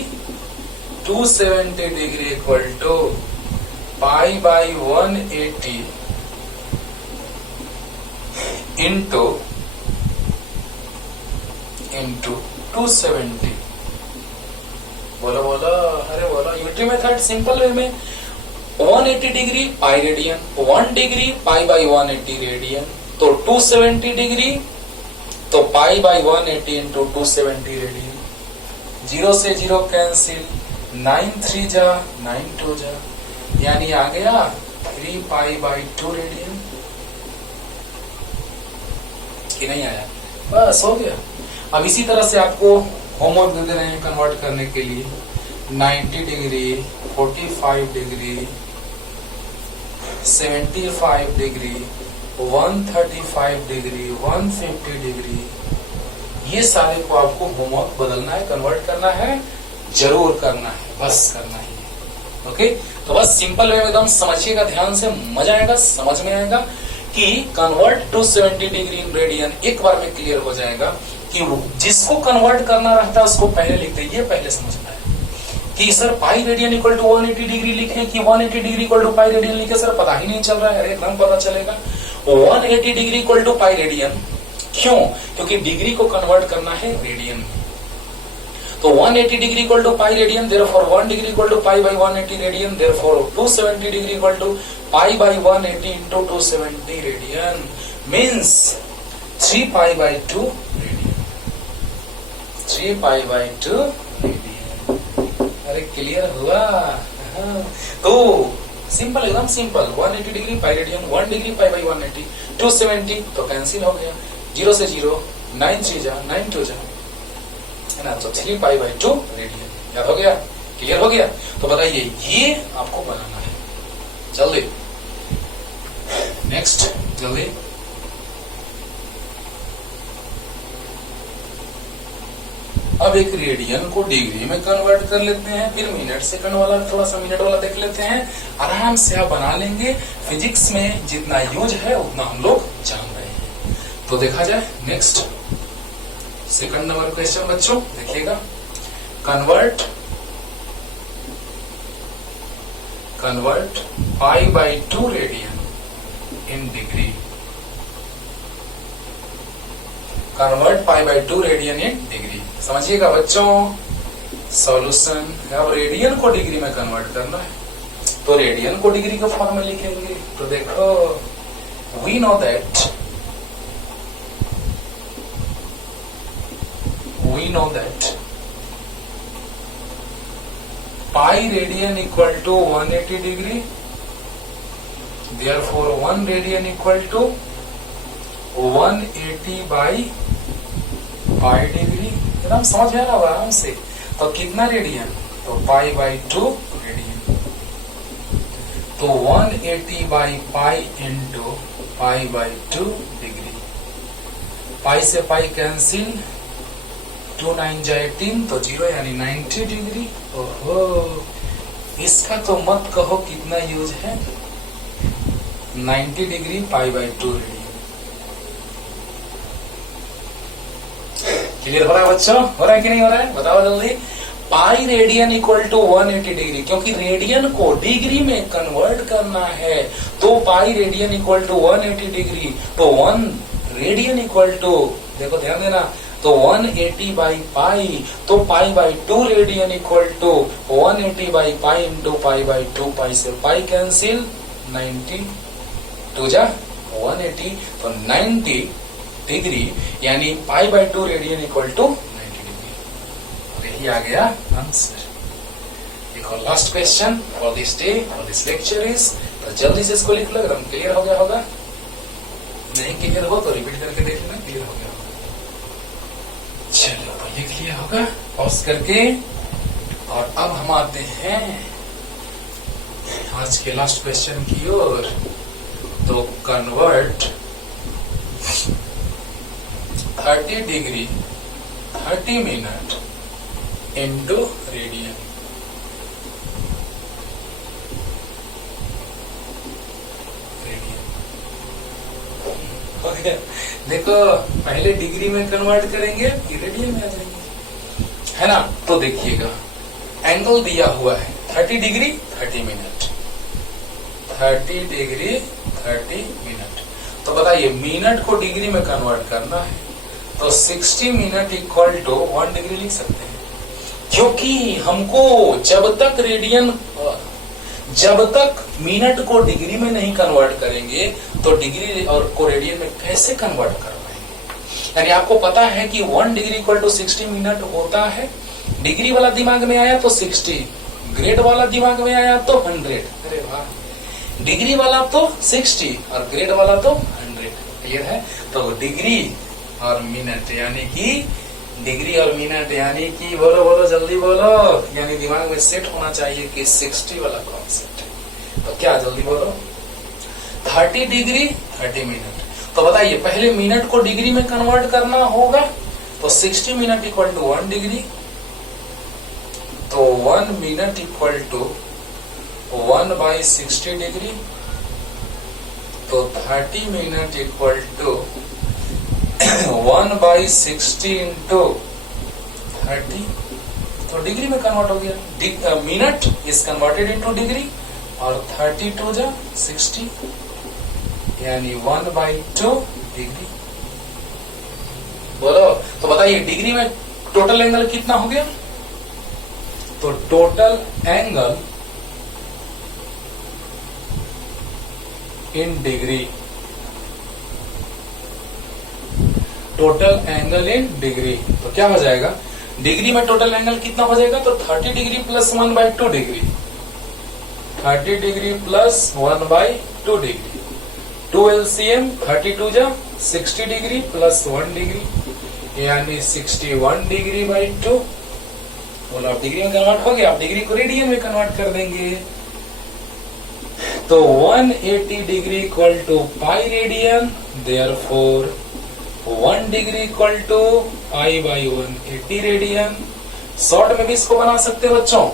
270 degree equal to pi by 180 into 270। बोलो बोलो, अरे बोलो, यूनिटरी मेथड सिंपल वे में 180 degree pi radian, 1 degree pi by 180 radian, तो 270 डिग्री तो पाई बाई 180 इंटू 270 रेडियन। 0 से 0 कैंसिल, 9 3 जा 9 2 जा, यानी आ गया 3 पाई बाई 2 रेडियन। कि नहीं आया? बस हो गया। अब इसी तरह से आपको होमवर्क दे रहे हैं कन्वर्ट करने के लिए 90 degree, 45 degree, 75 degree, 135 degree, 150 degree, ये सारे को आपको होमवर्क बदलना है, कन्वर्ट करना है, जरूर करना है, बस करना ही है। ओके, तो बस सिंपल वे में एकदम समझिएगा, ध्यान से, मजा आएगा, समझ में आएगा कि कन्वर्ट 270 डिग्री इन रेडियन एक बार में क्लियर हो जाएगा कि जिसको कन्वर्ट करना रहता है उसको पहले लिखते, ये पहले समझना है कि sir pi radian equal to 180 degree लिखे कि 180 degree equal to pi radian लिखे, सर पता ही नहीं चल रहा है। एकदम पता चलेगा 180 degree equal to pi radian. क्यों? क्योंकि डिग्री को कन्वर्ट करना है रेडियन में। तो 180 degree equal to pi radian, therefore 1 degree equal to pi by 180 radian, therefore 270 degree equal to pi by 180 into 270 radian means 3 pi by 2 radian, 3 pi by 2 radian. अरे clear हुआ? तो simple, एकदम simple, 180 degree pi radian, 1 degree pi by 180, 270 तो cancel हो गया, 0 से 0, 9 3 जा 9 2 जा, है ना, तो 3 पाई बाई 2 रेडियन। याद हो गया? क्लियर हो गया? तो बताइए, ये आपको बनाना है। जल्दी नेक्स्ट, जल्दी। अब एक रेडियन को डिग्री में कन्वर्ट कर लेते हैं, फिर मिनट सेकंड वाला, थोड़ा सा मिनट वाला देख लेते हैं, आराम से आप बना लेंगे। फिजिक्स में जितना यूज है उतना हम लोग जान रहे हैं। तो देखा जाए नेक्स्ट, सेकंड नंबर क्वेश्चन बच्चों देखिएगा, convert pi by 2 radian in degree, convert pi by 2 radian in degree. समझिएगा बच्चों, सॉल्यूशन, अब रेडियन को डिग्री में कन्वर्ट करना है, तो रेडियन को डिग्री के फॉर्म में लिखेंगे। तो देखो, we know that pi radian equal to 180 degree, therefore 1 radian equal to 180 by pi degree. एकदम समझ में आ रहा है आराम से। तो कितना रेडियन? तो पाई बाई 2 रेडियन, तो 180 by pi into pi by 2 degree. Pi से पाई कैंसिल, 2 9 जा 18, तो 0 यानी 90 डिग्री। ओहो, इसका तो मत कहो कितना यूज है, 90 degree pi by 2 radian. Clear हो रहा है बच्चों? हो रहा है कि नहीं हो रहा है? बताओ जल्दी। Pi radian equal to 180 degree, क्योंकि रेडियन को डिग्री में कन्वर्ट करना है, तो pi radian equal to 180 degree, तो 1 रेडियन इक्वल टू, देखो ध्यान देना, तो 180 बाई पाई, तो pi by 2 radian equal to 180 by pi into pi by 2, pi से पाई कैंसिल, 90 2 जा 180, तो 90 डिग्री यानी pi by 2 radian equal to 90 degree. ये आ गया आंसर। एक और last question for this day for this lecture is, तो जल्दी से इसको लिख लो। एकदम क्लियर हो गया होगा, नहीं क्लियर हो तो रिपीट करके देख लेना, क्लियर हो गया होगा। चलो तो ये क्लियर होगा पॉज करके। और अब हम आते हैं आज के लास्ट क्वेश्चन की ओर। तो convert 30 degree 30 minute into radian. देखो पहले डिग्री में कन्वर्ट करेंगे फिर रेडियन में आ जाएंगे, है ना। तो देखिएगा एंगल दिया हुआ है 30 डिग्री 30 मिनट, 30 डिग्री 30 मिनट। तो बताइए मिनट को डिग्री में कन्वर्ट करना है, तो 60 मिनट इक्वल टू 1 डिग्री लिख सकते हैं, क्योंकि हमको जब तक मिनट को डिग्री में नहीं कन्वर्ट करेंगे तो डिग्री और को रेडियन में कैसे कन्वर्ट कर पाएंगे। यानी आपको पता है कि 1 डिग्री इक्वल टू 60 मिनट होता है। डिग्री वाला दिमाग में आया तो 60, ग्रेड वाला दिमाग में आया तो 100। अरे वाह, डिग्री वाला तो 60 और ग्रेड वाला तो 100। क्लियर है। तो डिग्री और मिनट यानी कि डिग्री और मिनट यानी कि बोलो जल्दी बोलो, यानी दिमाग में सेट होना चाहिए कि 60 वाला कॉन्सेप्ट है। तो क्या जल्दी बोलो, 30 डिग्री 30 मिनट। तो बताइए पहले मिनट को डिग्री में कन्वर्ट करना होगा, तो 60 मिनट इक्वल टू 1 डिग्री, तो 1 मिनट इक्वल टू 1/60 डिग्री, तो 30 मिनट इक्वल टू 1/60 इंटू 30। तो डिग्री में कन्वर्ट हो गया। Minute is converted into degree और 32 जा 60 यानी 1/2 डिग्री। बोलो तो बताइए डिग्री में टोटल एंगल कितना हो गया। तो total angle in degree, total angle in degree, तो क्या हो जाएगा डिग्री में टोटल एंगल कितना हो जाएगा। तो 30 degree plus 1/2 degree, 30 degree plus 1/2 degree, 2 LCM 32 जा 60 डिग्री प्लस 1 डिग्री यानी 61 डिग्री बाई 2। बोलो अब डिग्री में कन्वर्ट हो गया। आप डिग्री को रेडियन में कन्वर्ट कर देंगे, तो 180 degree equal to pi radian, therefore 1 degree equal to π/180 radian. Short में भी इसको बना सकते हैं बच्चों,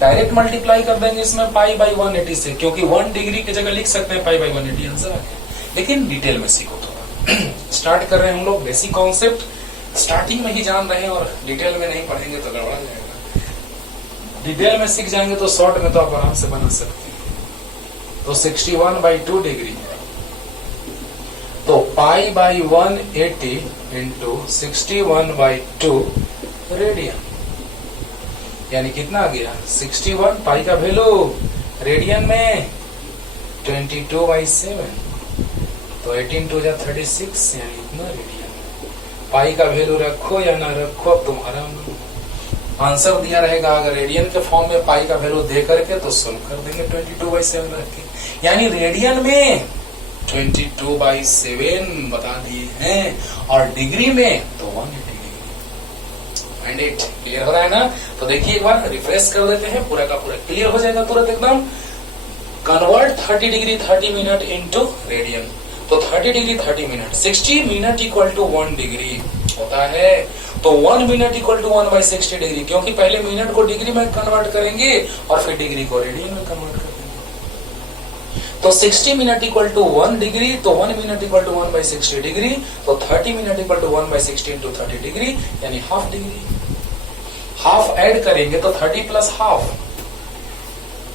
डायरेक्ट मल्टीप्लाई कर देंगे इसमें π/180 से, क्योंकि 1 डिग्री की जगह लिख सकते हैं π/180 आंसर आ गया। लेकिन डिटेल में सीखो थोड़ा। स्टार्ट कर रहे हैं हम लोग बेसिक कॉन्सेप्ट, स्टार्टिंग में ही जान रहे हैं और डिटेल में नहीं पढ़ेंगे तो गड़बड़ा जाएगा। डिटेल में सीख जाएंगे तो शॉर्ट में तो आप आराम से बना सकते हैं। तो 61/2 डिग्री, तो π/180 इंटू 61/2 रेडियन यानी कितना आ गया 61। पाई का वैल्यू रेडियन में 22/7, तो 18 जा 36 यानी इतना रेडियन। पाई का वैल्यू रखो या ना रखो अब तुम्हारा आंसर दिया रहेगा। अगर रेडियन के फॉर्म में पाई का वैल्यू दे करके तो सोल्व कर देंगे 22/7 रख के, यानी रेडियन में 22/7 बता दिए हैं और डिग्री में तो 180 डिग्री। एंड इट क्लियर हो रहा है ना। तो देखिए एक बार रिफ्रेश कर देते हैं, पूरा का पूरा क्लियर हो जाएगा तुरंत एकदम। Convert 30 degree 30 minute into radian, तो 30 degree 30 minute, 60 minute equal to 1 degree होता है। तो 1 मिनट इक्वल टू 1/60 डिग्री, क्योंकि पहले मिनट को डिग्री में कन्वर्ट करेंगे और फिर डिग्री को रेडियन में कन्वर्ट कर देंगे। तो 60 मिनट इक्वल टू 1 डिग्री, तो 1 मिनट इक्वल टू 1/60 डिग्री, तो 30 minute equal to 1/60 into 30 degree यानी हाफ डिग्री। हाफ ऐड करेंगे तो 30 प्लस हाफ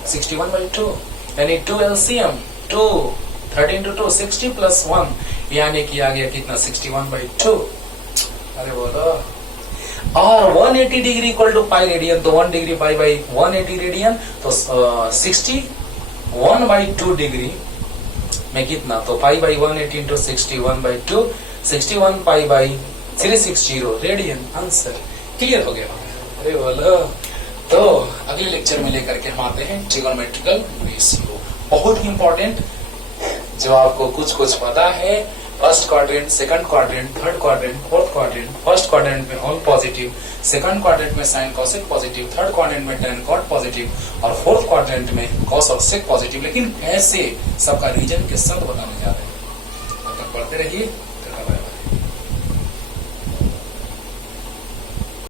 61/2 यानी 2 LCM 2, 30 इंटू 2 60 प्लस 1 यानी कि आ गया कितना 61/2। अरे बोलो। और 180 degree equal to pi radian, तो 1 डिग्री π/180 रेडियन, तो 61/2 डिग्री में कितना, तो π/180 इंटू 61/2, 61 π/360 रेडियन। आंसर क्लियर हो गया। अरे बोलो। तो अगले लेक्चर में लेकर के हम आते हैं ट्रिगोनोमेट्रिकल रेशियो, बहुत ही इंपॉर्टेंट, जो आपको कुछ कुछ पता है। First quadrant, second quadrant, third quadrant, fourth quadrant. First quadrant में ऑल पॉजिटिव, सेकंड क्वाड्रेंट में sign cosec positive, third quadrant में टेन कॉट पॉजिटिव और फोर्थ क्वाड्रेंट में कॉस और सेक पॉजिटिव। लेकिन कैसे, सबका रीजन के शब्द बताने जा रहे हैं। तब तक पढ़ते रहिए।